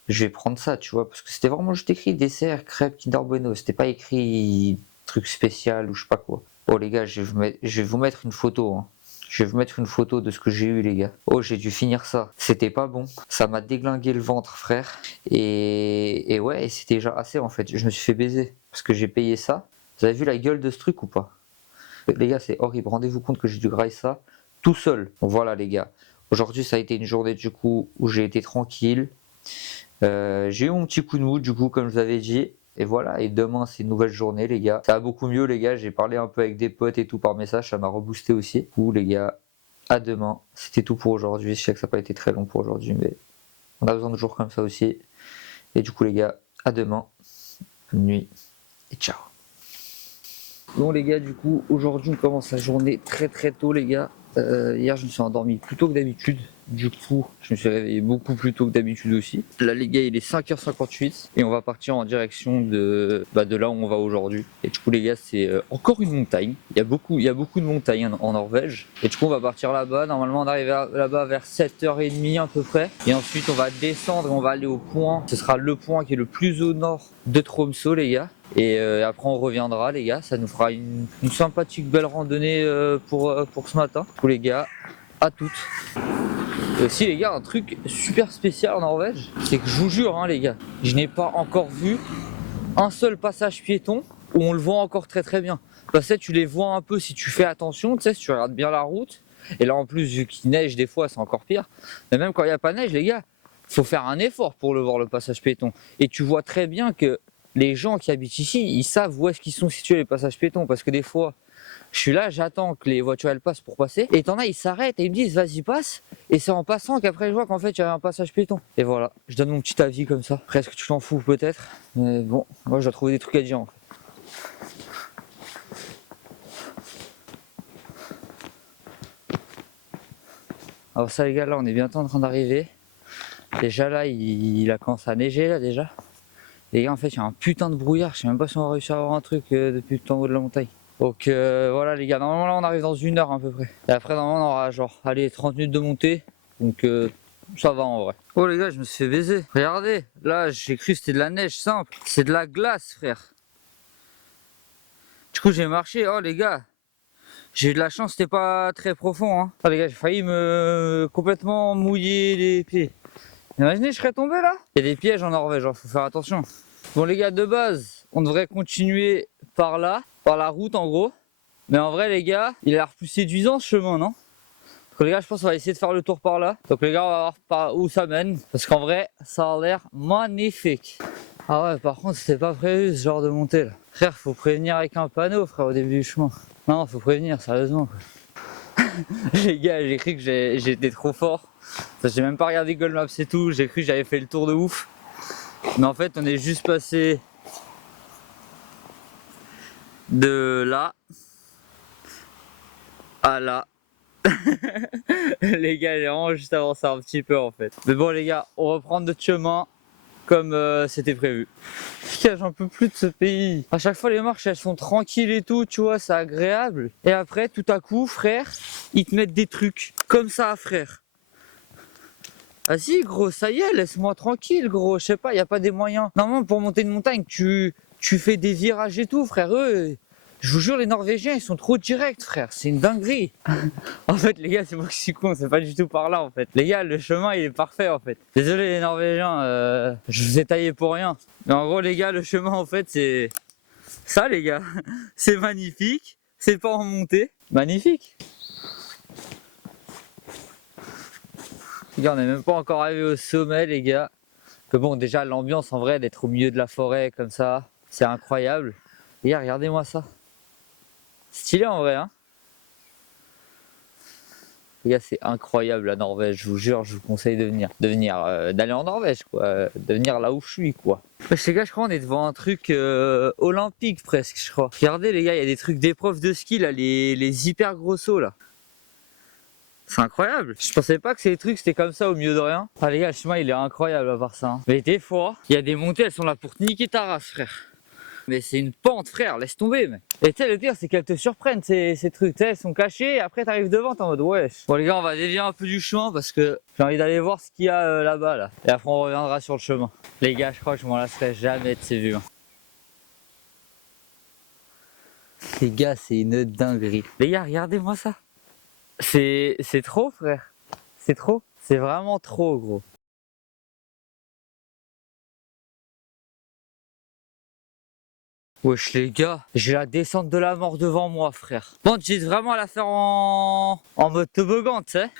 je vais prendre ça, tu vois, parce que c'était vraiment juste écrit dessert, crêpes Kinder Bueno, c'était pas écrit truc spécial ou je sais pas quoi. Oh les gars, je vais vous mettre une photo, hein. Je vais vous mettre une photo de ce que j'ai eu les gars. Oh j'ai dû finir ça. C'était pas bon. Ça m'a déglingué le ventre frère. Et ouais, et c'était déjà assez en fait. Je me suis fait baiser. Parce que j'ai payé ça. Vous avez vu la gueule de ce truc ou pas? Les gars c'est horrible. Rendez-vous compte que j'ai dû grailler ça tout seul. Donc voilà les gars. Aujourd'hui ça a été une journée du coup où j'ai été tranquille. J'ai eu mon petit coup de mou du coup comme je vous avais dit. Et voilà, et demain c'est une nouvelle journée les gars. Ça va beaucoup mieux les gars, j'ai parlé un peu avec des potes et tout par message, ça m'a reboosté aussi. Du coup les gars, à demain. C'était tout pour aujourd'hui, je sais que ça n'a pas été très long pour aujourd'hui, mais on a besoin de jours comme ça aussi. Et du coup les gars, à demain. Bonne nuit et ciao. Bon les gars, du coup aujourd'hui on commence la journée très très tôt les gars. Hier je me suis endormi plus tôt que d'habitude. Du coup, je me suis réveillé beaucoup plus tôt que d'habitude aussi. Là les gars, il est 5h58 et on va partir en direction de là où on va aujourd'hui. Et du coup les gars, c'est encore une montagne. Il y a beaucoup de montagnes en Norvège. Et du coup on va partir là-bas. Normalement on arrive là-bas vers 7h30 à peu près. Et ensuite on va descendre et on va aller au point. Ce sera le point qui est le plus au nord de Tromsø les gars. Et après on reviendra les gars. Ça nous fera une sympathique belle randonnée pour ce matin. Du coup les gars, à toutes. Et aussi les gars, un truc super spécial en Norvège, c'est que je vous jure hein, les gars, je n'ai pas encore vu un seul passage piéton où on le voit encore très très bien. Parce que tu les vois un peu si tu fais attention, tu sais, si tu regardes bien la route. Et là en plus vu qu'il neige des fois c'est encore pire. Mais même quand il n'y a pas neige les gars, faut faire un effort pour le voir le passage piéton. Et tu vois très bien que les gens qui habitent ici, ils savent où est-ce qu'ils sont situés les passages piétons. Parce que des fois, je suis là, j'attends que les voitures elles passent pour passer. Et t'en as, ils s'arrêtent et ils me disent vas-y passe. Et c'est en passant qu'après je vois qu'en fait il y a un passage piéton. Et voilà, je donne mon petit avis comme ça. Presque tu t'en fous peut-être. Mais bon, moi je dois trouver des trucs à dire en fait. Alors ça les gars, là on est bientôt en train d'arriver. Déjà là, il a commencé à neiger là déjà. Les gars en fait il y a un putain de brouillard. Je sais même pas si on va réussir à avoir un truc depuis tout en haut de la montagne. Donc voilà les gars, normalement là on arrive dans 1 heure à peu près. Et après normalement on aura genre, allez 30 minutes de montée. Donc ça va en vrai. Oh les gars, je me suis fait baiser. Regardez, là j'ai cru que c'était de la neige simple. C'est de la glace frère. Du coup j'ai marché, oh les gars. J'ai eu de la chance, c'était pas très profond hein. Oh les gars, j'ai failli me complètement mouiller les pieds. Imaginez, je serais tombé là. Il y a des pièges en Norvège, genre, faut faire attention. Bon les gars, de base, on devrait continuer par là, par la route en gros. Mais en vrai les gars, il a l'air plus séduisant ce chemin, non? Donc les gars, je pense qu'on va essayer de faire le tour par là. Donc les gars, on va voir par où ça mène. Parce qu'en vrai, ça a l'air magnifique. Ah ouais, par contre, c'était pas prévu ce genre de montée là. Frère, faut prévenir avec un panneau frère au début du chemin. Non, faut prévenir, sérieusement quoi. Les gars, j'ai cru que j'étais trop fort. J'ai même pas regardé Google Maps et tout, j'ai cru que j'avais fait le tour de ouf. Mais en fait, on est juste passé de là à là. Les gars, il est vraiment juste avant ça un petit peu en fait. Mais bon les gars, on reprend notre chemin comme c'était prévu. Putain, j'en peux plus de ce pays. À chaque fois les marches elles sont tranquilles et tout, tu vois, c'est agréable. Et après tout à coup frère, ils te mettent des trucs comme ça frère. Vas-y gros, ça y est, laisse-moi tranquille gros, je sais pas, y a pas des moyens. Normalement pour monter une montagne, tu fais des virages et tout frère, eux. Je vous jure, les Norvégiens, ils sont trop directs, frère. C'est une dinguerie. En fait, les gars, c'est moi qui suis con. C'est pas du tout par là, en fait. Les gars, le chemin, il est parfait, en fait. Désolé, les Norvégiens. Je vous ai taillé pour rien. Mais en gros, les gars, le chemin, en fait, c'est ça, les gars. C'est magnifique. C'est pas en montée. Magnifique. Les gars, on n'est même pas encore arrivé au sommet, les gars. Que bon, déjà, l'ambiance, en vrai, d'être au milieu de la forêt, comme ça, c'est incroyable. Les gars, regardez-moi ça. Stylé en vrai, hein. Les gars, c'est incroyable la Norvège, je vous jure, je vous conseille d'aller en Norvège, quoi, de venir là où je suis, quoi. Les gars, je crois qu'on est devant un truc olympique presque, je crois. Regardez les gars, il y a des trucs d'épreuves de ski là, les hyper gros sauts là. C'est incroyable. Je pensais pas que ces trucs c'était comme ça au milieu de rien. Ah les gars, le chemin il est incroyable à part ça. Hein. Mais des fois, il y a des montées, elles sont là pour te niquer ta race, frère. Mais c'est une pente frère, laisse tomber mec. Et tu sais le pire c'est qu'elles te surprennent ces trucs, tu sais, elles sont cachées et après t'arrives devant t'es en mode wesh. Bon les gars on va dévier un peu du chemin parce que j'ai envie d'aller voir ce qu'il y a là-bas là. Et après on reviendra sur le chemin. Les gars je crois que je m'en lasserai jamais de ces vues. Hein. Les gars c'est une dinguerie. Les gars regardez-moi ça. C'est trop frère. C'est trop. C'est vraiment trop gros. Wesh les gars, j'ai la descente de la mort devant moi frère. Bon j'hésite vraiment à la faire en mode toboggan tu sais.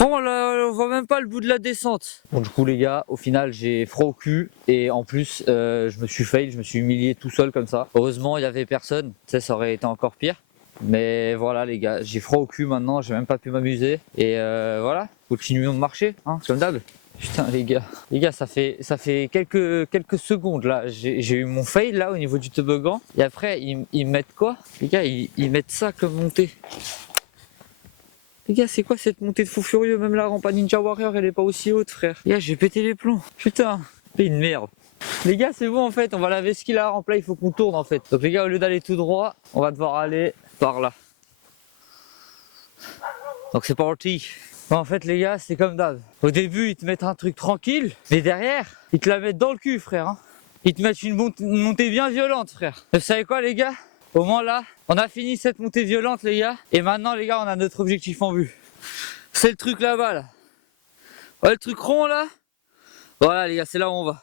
Oh on voit même pas le bout de la descente. Bon du coup les gars, au final j'ai froid au cul et en plus je me suis fail, je me suis humilié tout seul comme ça. Heureusement il y avait personne, tu sais ça aurait été encore pire. Mais voilà les gars, j'ai froid au cul maintenant, j'ai même pas pu m'amuser. Et voilà, continuons de marcher, hein, comme d'hab. Putain les gars ça fait quelques secondes là, j'ai eu mon fail là au niveau du toboggan et après ils mettent quoi? Les gars ils mettent ça comme montée. Les gars c'est quoi cette montée de fou furieux? Même la rampe à Ninja Warrior elle est pas aussi haute frère. Les gars j'ai pété les plombs, putain, c'est une merde. Les gars c'est bon en fait, on va laver ce qu'il a la rampe là, il faut qu'on tourne en fait. Donc les gars au lieu d'aller tout droit, on va devoir aller par là. Donc c'est parti. Bon, en fait les gars c'est comme d'hab. Au début ils te mettent un truc tranquille, mais derrière ils te la mettent dans le cul frère. Hein. Ils te mettent une montée bien violente frère. Vous savez quoi les gars? Au moins là, on a fini cette montée violente les gars. Et maintenant les gars on a notre objectif en vue. C'est le truc là-bas là. Ouais le truc rond là. Voilà les gars c'est là où on va.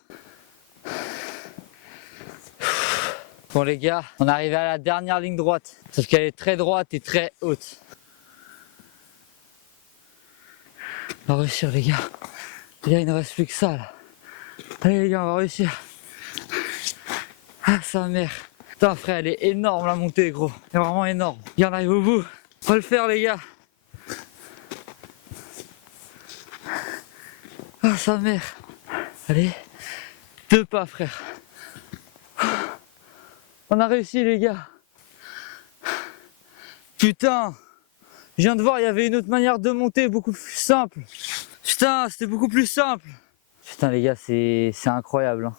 Bon les gars, on est arrivé à la dernière ligne droite. Sauf qu'elle est très droite et très haute. On va réussir les gars. Les gars il ne reste plus que ça là. Allez les gars on va réussir. Ah sa mère. Putain frère elle est énorme la montée gros. Elle est vraiment énorme. Les gars on arrive au bout. On va le faire les gars. Ah sa mère. Allez. 2 pas frère. On a réussi les gars. Putain. Je viens de voir il y avait une autre manière de monter beaucoup plus simple. Putain c'était beaucoup plus simple. Putain les gars c'est incroyable. Hein.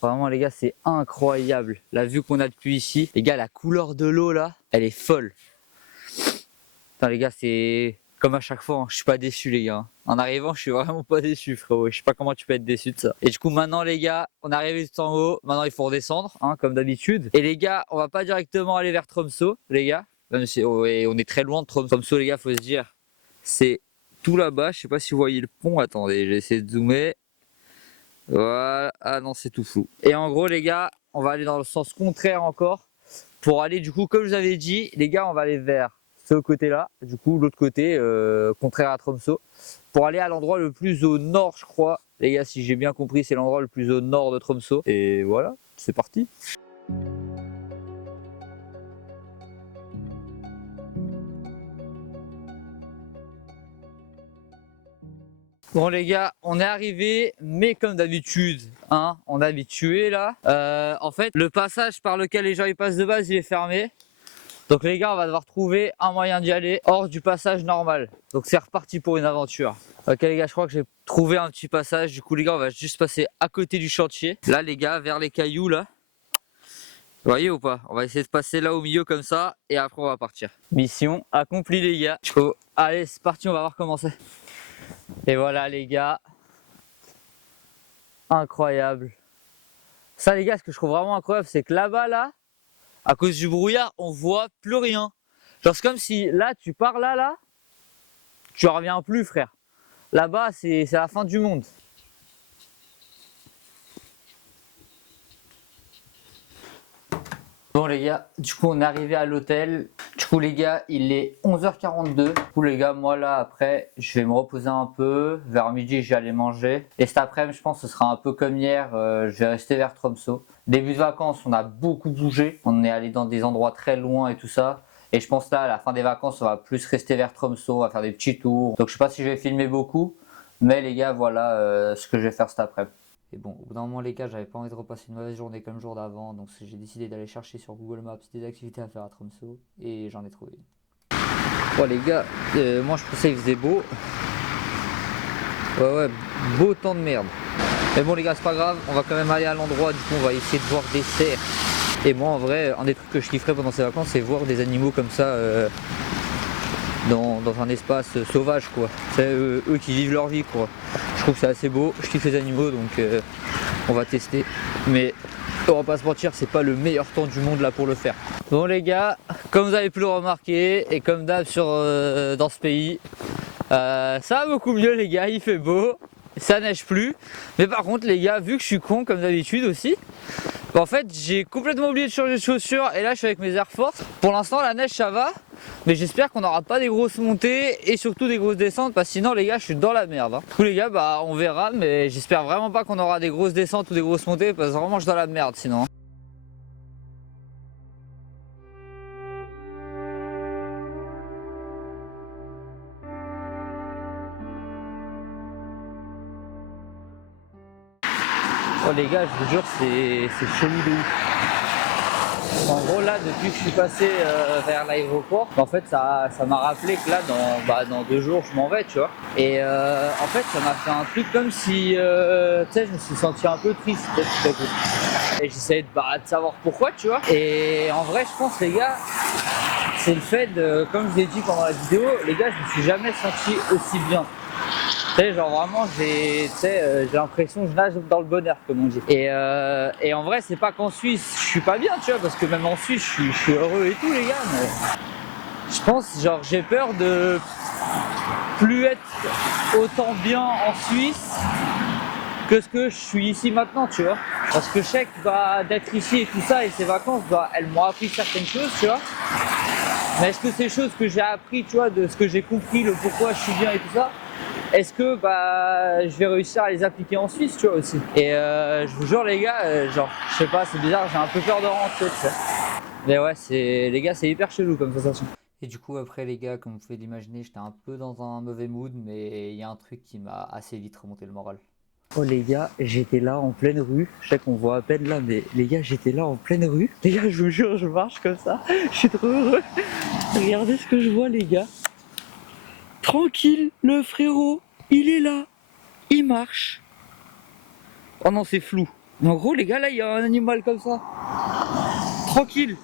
Vraiment les gars c'est incroyable. La vue qu'on a depuis ici. Les gars la couleur de l'eau là, elle est folle. Putain les gars c'est comme à chaque fois, hein. Je suis pas déçu les gars. En arrivant je suis vraiment pas déçu frérot. Je sais pas comment tu peux être déçu de ça. Et du coup maintenant les gars, on est arrivé tout en haut. Maintenant il faut redescendre hein, comme d'habitude. Et les gars on va pas directement aller vers Tromsø les gars. Même si on est très loin de Tromsø les gars, faut se dire. C'est tout là-bas, je sais pas si vous voyez le pont. Attendez, j'ai essayé de zoomer. Voilà, ah non c'est tout flou. Et en gros les gars, on va aller dans le sens contraire encore. Pour aller du coup, comme je vous avais dit, les gars on va aller vers ce côté là. Du coup l'autre côté, contraire à Tromsø. Pour aller à l'endroit le plus au nord je crois. Les gars si j'ai bien compris c'est l'endroit le plus au nord de Tromsø. Et voilà, c'est parti. Bon les gars, on est arrivé, mais comme d'habitude, hein, on est habitué là. En fait, le passage par lequel les gens y passent de base, il est fermé. Donc les gars, on va devoir trouver un moyen d'y aller hors du passage normal. Donc c'est reparti pour une aventure. Ok les gars, je crois que j'ai trouvé un petit passage. Du coup les gars, on va juste passer à côté du chantier. Là les gars, vers les cailloux là. Vous voyez ou pas? On va essayer de passer là au milieu comme ça et après on va partir. Mission accomplie les gars. Du coup, allez c'est parti, on va voir comment c'est. Et voilà les gars, incroyable. Ça les gars, ce que je trouve vraiment incroyable, c'est que là-bas là, à cause du brouillard, on voit plus rien. Genre c'est comme si là tu pars là, tu reviens plus frère. Là-bas c'est la fin du monde. Bon les gars, du coup on est arrivé à l'hôtel. Du coup les gars, il est 11h42. Du coup les gars, moi là après, je vais me reposer un peu. Vers midi, je vais aller manger. Et cet après-midi, je pense que ce sera un peu comme hier. Je vais rester vers Tromsø. Début de vacances, on a beaucoup bougé. On est allé dans des endroits très loin et tout ça. Et je pense là, à la fin des vacances, on va plus rester vers Tromsø, on va faire des petits tours. Donc je sais pas si je vais filmer beaucoup. Mais les gars, voilà ce que je vais faire cet après-midi. Et bon, au bout d'un moment les gars, j'avais pas envie de repasser une mauvaise journée comme le jour d'avant, donc j'ai décidé d'aller chercher sur Google Maps des activités à faire à Tromsø, et j'en ai trouvé une. Bon les gars, moi je pensais qu'il faisait beau. Ouais, beau temps de merde. Mais bon les gars, c'est pas grave, on va quand même aller à l'endroit, du coup on va essayer de voir des cerfs. Et moi en vrai, un des trucs que je kifferais pendant ces vacances, c'est voir des animaux comme ça dans un espace sauvage quoi. C'est eux qui vivent leur vie quoi. Je trouve que c'est assez beau, je kiffe les animaux donc on va tester. Mais on va pas se mentir, c'est pas le meilleur temps du monde là pour le faire. Bon les gars, comme vous avez pu le remarquer et comme d'hab dans ce pays, ça va beaucoup mieux les gars, il fait beau, ça neige plus. Mais par contre les gars, vu que je suis con comme d'habitude aussi, en fait j'ai complètement oublié de changer de chaussures et là je suis avec mes Air Force. Pour l'instant la neige ça va, mais j'espère qu'on n'aura pas des grosses montées et surtout des grosses descentes parce que sinon les gars je suis dans la merde. Du coup les gars bah on verra, mais j'espère vraiment pas qu'on aura des grosses descentes ou des grosses montées parce que vraiment je suis dans la merde sinon. Oh les gars, je vous jure, c'est chelou de ouf. En gros là, depuis que je suis passé vers l'aéroport, en fait ça m'a rappelé que là dans 2 jours je m'en vais, tu vois. Et en fait ça m'a fait un truc comme si tu sais, je me suis senti un peu triste tout à coup. Et j'essayais de savoir pourquoi, tu vois. Et en vrai je pense les gars, c'est le fait de, comme je l'ai dit pendant la vidéo, les gars je me suis jamais senti aussi bien. Tu sais, genre vraiment, j'ai l'impression que je nage dans le bonheur, comme on dit. Et en vrai, c'est pas qu'en Suisse, je suis pas bien, tu vois, parce que même en Suisse, je suis heureux et tout, les gars. Mais je pense, genre, j'ai peur de plus être autant bien en Suisse que ce que je suis ici maintenant, tu vois. Parce que je sais que d'être ici et tout ça, et ces vacances, elles m'ont appris certaines choses, tu vois. Mais est-ce que ces choses que j'ai appris, tu vois, de ce que j'ai compris, le pourquoi je suis bien et tout ça, est-ce que je vais réussir à les appliquer en Suisse, tu vois aussi. Et je vous jure les gars, genre je sais pas, c'est bizarre, j'ai un peu peur de rentrer, tu sais. Mais ouais, les gars, c'est hyper chelou comme sensation. Et du coup après les gars, comme vous pouvez l'imaginer, j'étais un peu dans un mauvais mood, mais il y a un truc qui m'a assez vite remonté le moral. Oh les gars, j'étais là en pleine rue, je sais qu'on voit à peine là, mais les gars, j'étais là en pleine rue. Les gars, je vous jure, je marche comme ça, je suis trop heureux. Regardez ce que je vois les gars. Tranquille, le frérot, il est là, il marche. Oh non, c'est flou. Mais en gros, les gars, là, il y a un animal comme ça. Tranquille.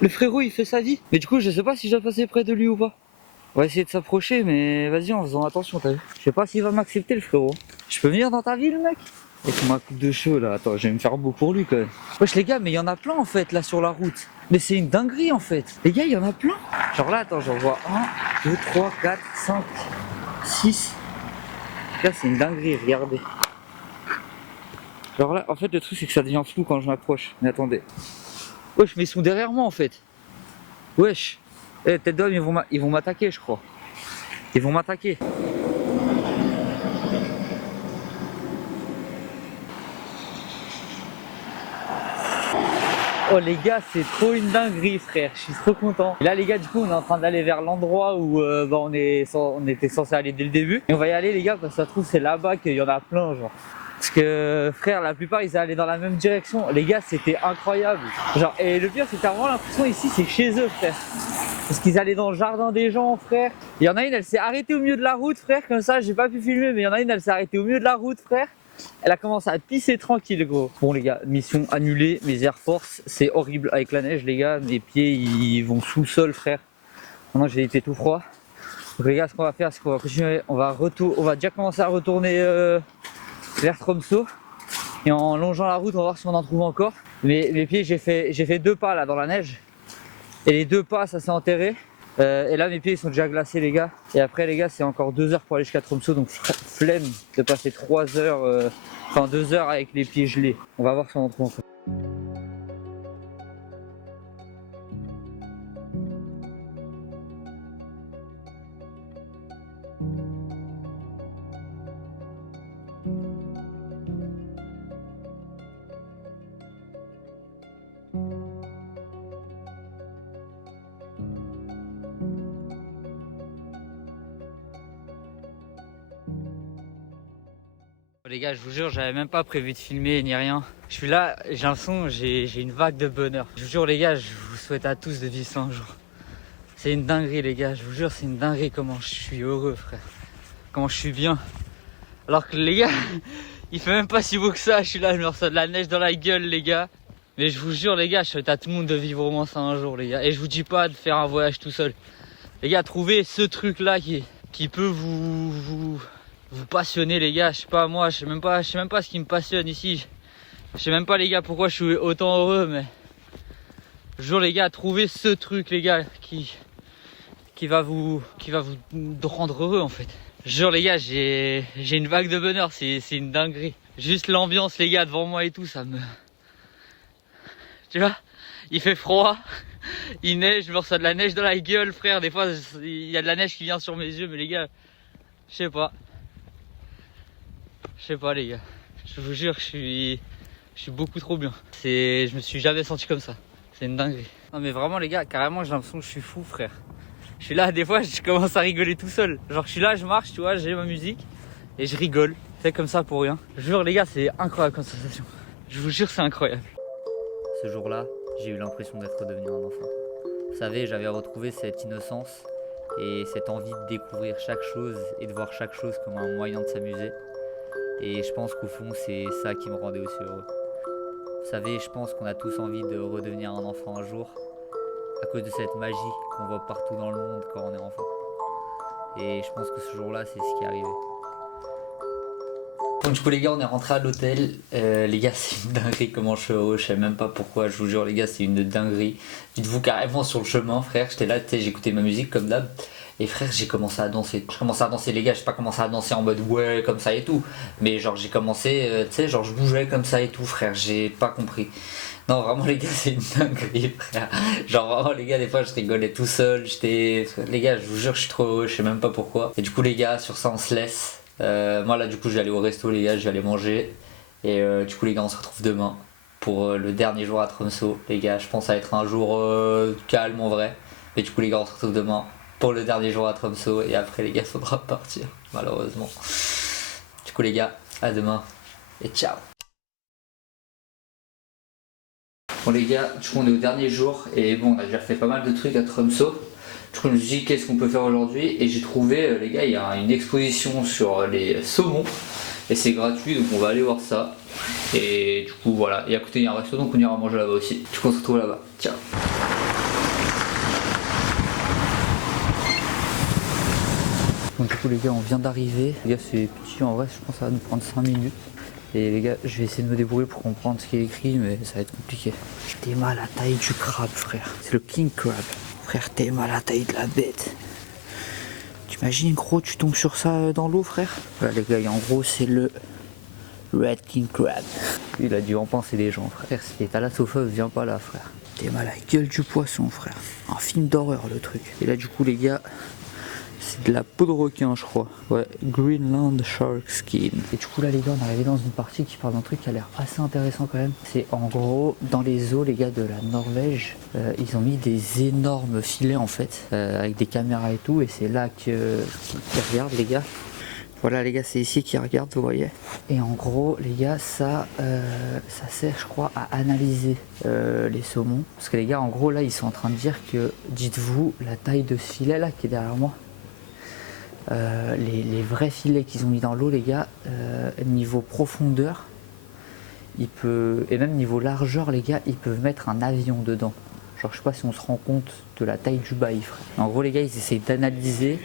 Le frérot, il fait sa vie. Mais du coup, je sais pas si je vais passer près de lui ou pas. On va essayer de s'approcher, mais vas-y, en faisant attention, t'as vu. Je sais pas s'il va m'accepter, le frérot. Je peux venir dans ta ville, mec? Avec ma coupe de cheveux, là. Attends, je vais me faire beau pour lui, quand même. Wesh, les gars, mais il y en a plein, en fait, là, sur la route. Mais c'est une dinguerie, en fait. Les gars, il y en a plein. Genre là, attends, j'en vois 1, 2, 3, 4, 5, 6. Là, c'est une dinguerie, regardez. Genre là, en fait, le truc, c'est que ça devient flou quand je m'approche. Mais attendez. Wesh, mais ils sont derrière moi, en fait. Wesh. Eh, tête d'homme, ils vont m'attaquer, je crois. Ils vont m'attaquer. Oh les gars, c'est trop une dinguerie frère, je suis trop content. Et là les gars, du coup on est en train d'aller vers l'endroit où on était censé aller dès le début. Et on va y aller les gars parce que ça se trouve c'est là-bas qu'il y en a plein genre. Parce que frère, la plupart ils allaient dans la même direction. Les gars, c'était incroyable. Genre, et le pire c'est que t'as vraiment l'impression ici c'est chez eux frère. Parce qu'ils allaient dans le jardin des gens frère. Il y en a une, elle s'est arrêtée au milieu de la route frère, comme ça j'ai pas pu filmer, mais il y en a une, elle s'est arrêtée au milieu de la route frère. Elle a commencé à pisser tranquille gros. Bon les gars, mission annulée, mes Air Force, c'est horrible avec la neige les gars, mes pieds ils vont sous le sol frère. Maintenant j'ai été tout froid. Donc les gars, ce qu'on va faire, c'est qu'on va continuer, on va déjà commencer à retourner vers Tromsø. Et en longeant la route, on va voir si on en trouve encore. Mais mes pieds, j'ai fait 2 pas là dans la neige. Et les 2 pas, ça s'est enterré. Et là, mes pieds ils sont déjà glacés, les gars. Et après, les gars, c'est encore 2 heures pour aller jusqu'à Tromsø. Donc, flemme de passer 3 heures, enfin 2 heures avec les pieds gelés. On va voir si on en trouve encore. Les gars, je vous jure, j'avais même pas prévu de filmer ni rien. Je suis là, j'ai l'impression, j'ai une vague de bonheur. Je vous jure les gars, je vous souhaite à tous de vivre ça un jour. C'est une dinguerie les gars, je vous jure, c'est une dinguerie comment je suis heureux frère. Comment je suis bien. Alors que les gars, il fait même pas si beau que ça, je suis là, je me reçois de la neige dans la gueule les gars. Mais je vous jure les gars, je souhaite à tout le monde de vivre au moins ça un jour les gars. Et je vous dis pas de faire un voyage tout seul. Les gars, trouvez ce truc là qui peut vous passionner les gars. Je sais pas moi, je sais même pas ce qui me passionne ici. Je sais même pas les gars pourquoi je suis autant heureux, mais je vous jure les gars, trouvez ce truc les gars qui va vous rendre heureux en fait. Je jure les gars, j'ai une vague de bonheur, c'est une dinguerie. Juste l'ambiance les gars devant moi et tout, ça me... Tu vois, il fait froid, il neige, je me reçois de la neige dans la gueule frère. Des fois il y a de la neige qui vient sur mes yeux, mais les gars, je sais pas les gars. Je vous jure, je suis beaucoup trop bien. Je me suis jamais senti comme ça. C'est une dinguerie. Non mais vraiment les gars, carrément j'ai l'impression que je suis fou frère. Je suis là, des fois je commence à rigoler tout seul. Genre je suis là, je marche, tu vois, j'ai ma musique et je rigole. C'est comme ça pour rien. Je vous jure les gars, c'est incroyable comme sensation. Je vous jure, c'est incroyable. Ce jour-là, j'ai eu l'impression d'être redevenu un enfant. Vous savez, j'avais retrouvé cette innocence et cette envie de découvrir chaque chose et de voir chaque chose comme un moyen de s'amuser. Et je pense qu'au fond, c'est ça qui me rendait aussi heureux. Vous savez, je pense qu'on a tous envie de redevenir un enfant un jour, à cause de cette magie qu'on voit partout dans le monde quand on est enfant. Et je pense que ce jour-là, c'est ce qui est arrivé. Bon, du coup les gars, on est rentré à l'hôtel. Les gars, c'est une dinguerie comment je suis heureux. Je sais même pas pourquoi, je vous jure les gars, c'est une dinguerie. Dites-vous carrément sur le chemin frère, j'étais là, tu sais, j'écoutais ma musique comme d'hab. Et frère, j'ai commencé à danser. Je commençais à danser les gars, j'ai pas commencé à danser en mode ouais comme ça et tout. Mais genre j'ai commencé, tu sais, genre je bougeais comme ça et tout frère, j'ai pas compris. Non vraiment les gars, c'est une dinguerie frère. Genre vraiment les gars, des fois je rigolais tout seul. Les gars, je vous jure, je suis trop heureux, je sais même pas pourquoi. Et du coup les gars, sur ça on se laisse. Moi là du coup je vais aller au resto les gars, je vais aller manger. Et du coup les gars, on se retrouve demain pour le dernier jour à Tromsø. Les gars, je pense à être un jour calme en vrai. Mais du coup les gars, on se retrouve demain pour le dernier jour à Tromsø. Et après les gars, faudra partir malheureusement. Du coup les gars, à demain et ciao. Bon les gars, du coup on est au dernier jour. Et bon, on a déjà fait pas mal de trucs à Tromsø. Du coup je me suis dit qu'est-ce qu'on peut faire aujourd'hui. Et j'ai trouvé les gars, il y a une exposition sur les saumons. Et c'est gratuit, donc on va aller voir ça. Et du coup voilà, et à côté il y a un resto, donc on ira manger là-bas aussi. Du coup on se retrouve là-bas, ciao. Donc du coup les gars, on vient d'arriver. Les gars, c'est petit en vrai, je pense que ça va nous prendre 5 minutes. Et les gars, je vais essayer de me débrouiller pour comprendre ce qui est écrit, mais ça va être compliqué. T'es mal à la taille du crabe frère, c'est le king crab. Frère, t'es mal à la taille de la bête. T'imagines gros, tu tombes sur ça dans l'eau frère. Voilà les gars, en gros c'est le Red King Crab. Il a dû en penser des gens frère. Si t'es à la sauveuse, viens pas là frère. T'es mal à la gueule du poisson frère. Un film d'horreur le truc. Et là du coup les gars, c'est de la peau de requin, je crois. Ouais, Greenland Shark Skin. Et du coup, là, les gars, on est arrivé dans une partie qui parle d'un truc qui a l'air assez intéressant quand même. C'est en gros, dans les eaux, les gars de la Norvège, ils ont mis des énormes filets en fait, avec des caméras et tout. Et c'est là qu'ils regardent, les gars. Voilà les gars, c'est ici qu'ils regardent, vous voyez. Et en gros, les gars, ça sert, je crois, à analyser les saumons. Parce que les gars, en gros, là, ils sont en train de dire que, dites-vous, la taille de ce filet là qui est derrière moi, les vrais filets qu'ils ont mis dans l'eau, les gars, niveau profondeur, et même niveau largeur, les gars, ils peuvent mettre un avion dedans. Genre, je sais pas si on se rend compte de la taille du bail, frère. En gros, les gars, ils essayent d'analyser.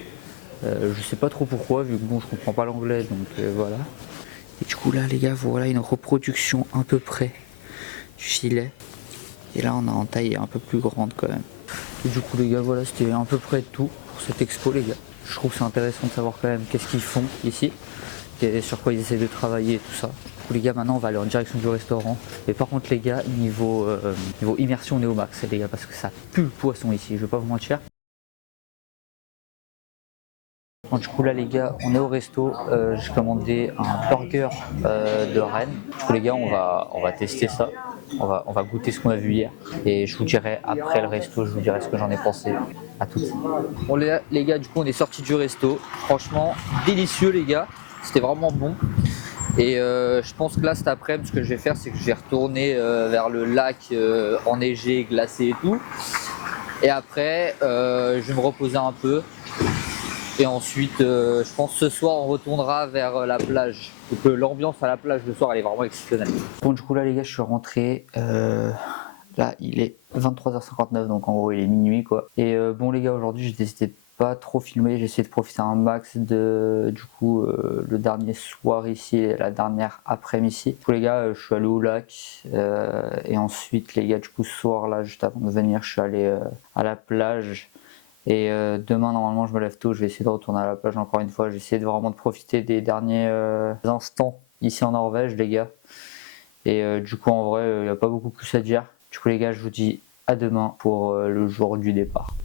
Je sais pas trop pourquoi, vu que bon, je comprends pas l'anglais, donc voilà. Et du coup là les gars, voilà une reproduction à peu près du filet. Et là on a en taille un peu plus grande quand même. Et du coup les gars, voilà, c'était à peu près tout pour cette expo les gars. Je trouve que c'est intéressant de savoir quand même qu'est-ce qu'ils font ici, et sur quoi ils essaient de travailler et tout ça. Du coup les gars, maintenant on va aller en direction du restaurant. Et par contre les gars, niveau immersion on est au max les gars, parce que ça pue le poisson ici, je vais pas vous mentir. Bon, du coup là les gars, on est au resto, j'ai commandé un burger de Rennes. Du coup les gars, on va tester ça, on va goûter ce qu'on a vu hier. Et je vous dirai après le resto, je vous dirai ce que j'en ai pensé. À toutes. Bon les gars, du coup on est sorti du resto, franchement délicieux les gars, c'était vraiment bon. Et je pense que là cet après-midi, ce que je vais faire, c'est que je vais retourner vers le lac enneigé, glacé et tout. Et après, je vais me reposer un peu. Et ensuite, je pense ce soir, on retournera vers la plage. Donc l'ambiance à la plage le soir, elle est vraiment exceptionnelle. Bon, du coup là, les gars, je suis rentré. Là, il est 23h59, donc en gros, il est minuit, quoi. Et bon, les gars, aujourd'hui, j'ai décidé de pas trop filmer. J'ai essayé de profiter un max de, du coup, le dernier soir ici, la dernière après-midi ici. Du coup, les gars, je suis allé au lac. Et ensuite, les gars, du coup, ce soir, là, juste avant de venir, je suis allé à la plage. Et demain, normalement, je me lève tôt, je vais essayer de retourner à la plage encore une fois. Je vais essayer de vraiment de profiter des derniers instants ici en Norvège, les gars. Et du coup, en vrai, il n'y a pas beaucoup plus à dire. Du coup, les gars, je vous dis à demain pour le jour du départ.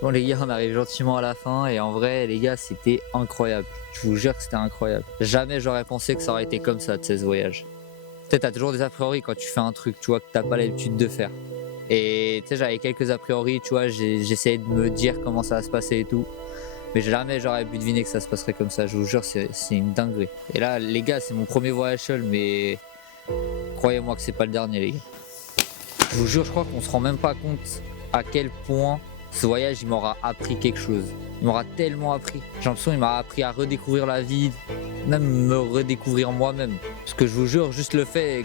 Bon, les gars, on arrive gentiment à la fin. Et en vrai, les gars, c'était incroyable. Je vous jure que c'était incroyable. Jamais j'aurais pensé que ça aurait été comme ça, de ce voyage. Peut-être t'as toujours des a priori quand tu fais un truc, tu vois, que t'as pas l'habitude de faire. Et tu sais, j'avais quelques a priori, tu vois, j'essayais de me dire comment ça va se passer et tout. Mais jamais j'aurais pu deviner que ça se passerait comme ça, je vous jure, c'est une dinguerie. Et là, les gars, c'est mon premier voyage seul, mais croyez-moi que c'est pas le dernier, les gars. Je vous jure, je crois qu'on se rend même pas compte à quel point ce voyage, il m'aura appris quelque chose. Il m'aura tellement appris. J'ai l'impression qu'il m'a appris à redécouvrir la vie, même me redécouvrir moi-même. Parce que je vous jure, juste le fait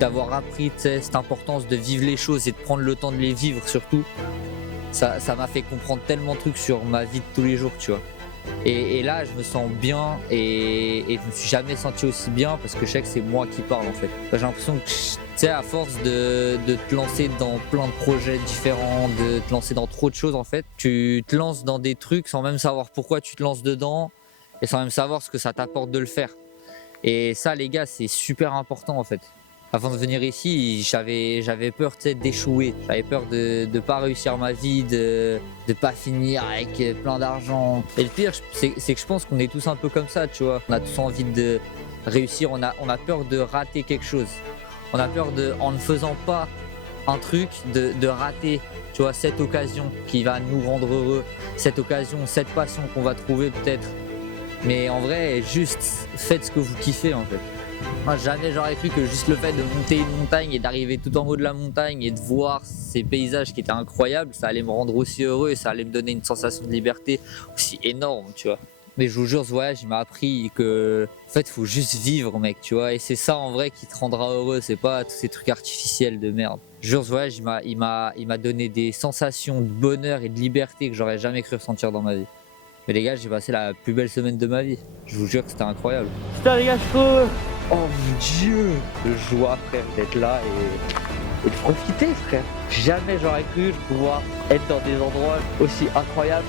d'avoir appris cette importance de vivre les choses et de prendre le temps de les vivre surtout, ça m'a fait comprendre tellement de trucs sur ma vie de tous les jours, tu vois. Et là, je me sens bien et je me suis jamais senti aussi bien parce que je sais que c'est moi qui parle en fait. J'ai l'impression que, tu sais, à force de te lancer dans plein de projets différents, de te lancer dans trop de choses en fait, tu te lances dans des trucs sans même savoir pourquoi tu te lances dedans et sans même savoir ce que ça t'apporte de le faire. Et ça, les gars, c'est super important en fait. Avant de venir ici, j'avais peur d'échouer, j'avais peur de ne pas réussir ma vie, de pas finir avec plein d'argent. Et le pire, c'est que je pense qu'on est tous un peu comme ça, tu vois. On a tous envie de réussir, on a peur de rater quelque chose. On a peur en ne faisant pas un truc, de rater, tu vois, cette occasion qui va nous rendre heureux, cette occasion, cette passion qu'on va trouver peut-être. Mais en vrai, juste faites ce que vous kiffez en fait. Moi, jamais j'aurais cru que juste le fait de monter une montagne et d'arriver tout en haut de la montagne et de voir ces paysages qui étaient incroyables, ça allait me rendre aussi heureux et ça allait me donner une sensation de liberté aussi énorme, tu vois. Mais je vous jure, ce voyage, il m'a appris que, en fait, il faut juste vivre, mec, tu vois. Et c'est ça, en vrai, qui te rendra heureux. C'est pas tous ces trucs artificiels de merde. Je vous jure, ce voyage, il m'a donné des sensations de bonheur et de liberté que j'aurais jamais cru ressentir dans ma vie. Mais les gars, j'ai passé la plus belle semaine de ma vie. Je vous jure que c'était incroyable. Putain, les gars, je peux... Oh mon Dieu, de joie, frère, d'être là et de profiter, frère. Jamais j'aurais cru pouvoir être dans des endroits aussi incroyables.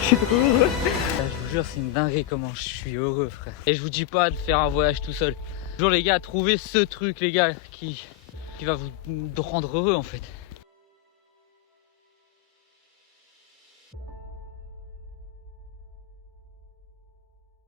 Je suis trop heureux. Je vous jure, c'est une dinguerie comment je suis heureux, frère. Et je vous dis pas de faire un voyage tout seul. Toujours les gars, trouvez ce truc, les gars, qui va vous rendre heureux en fait.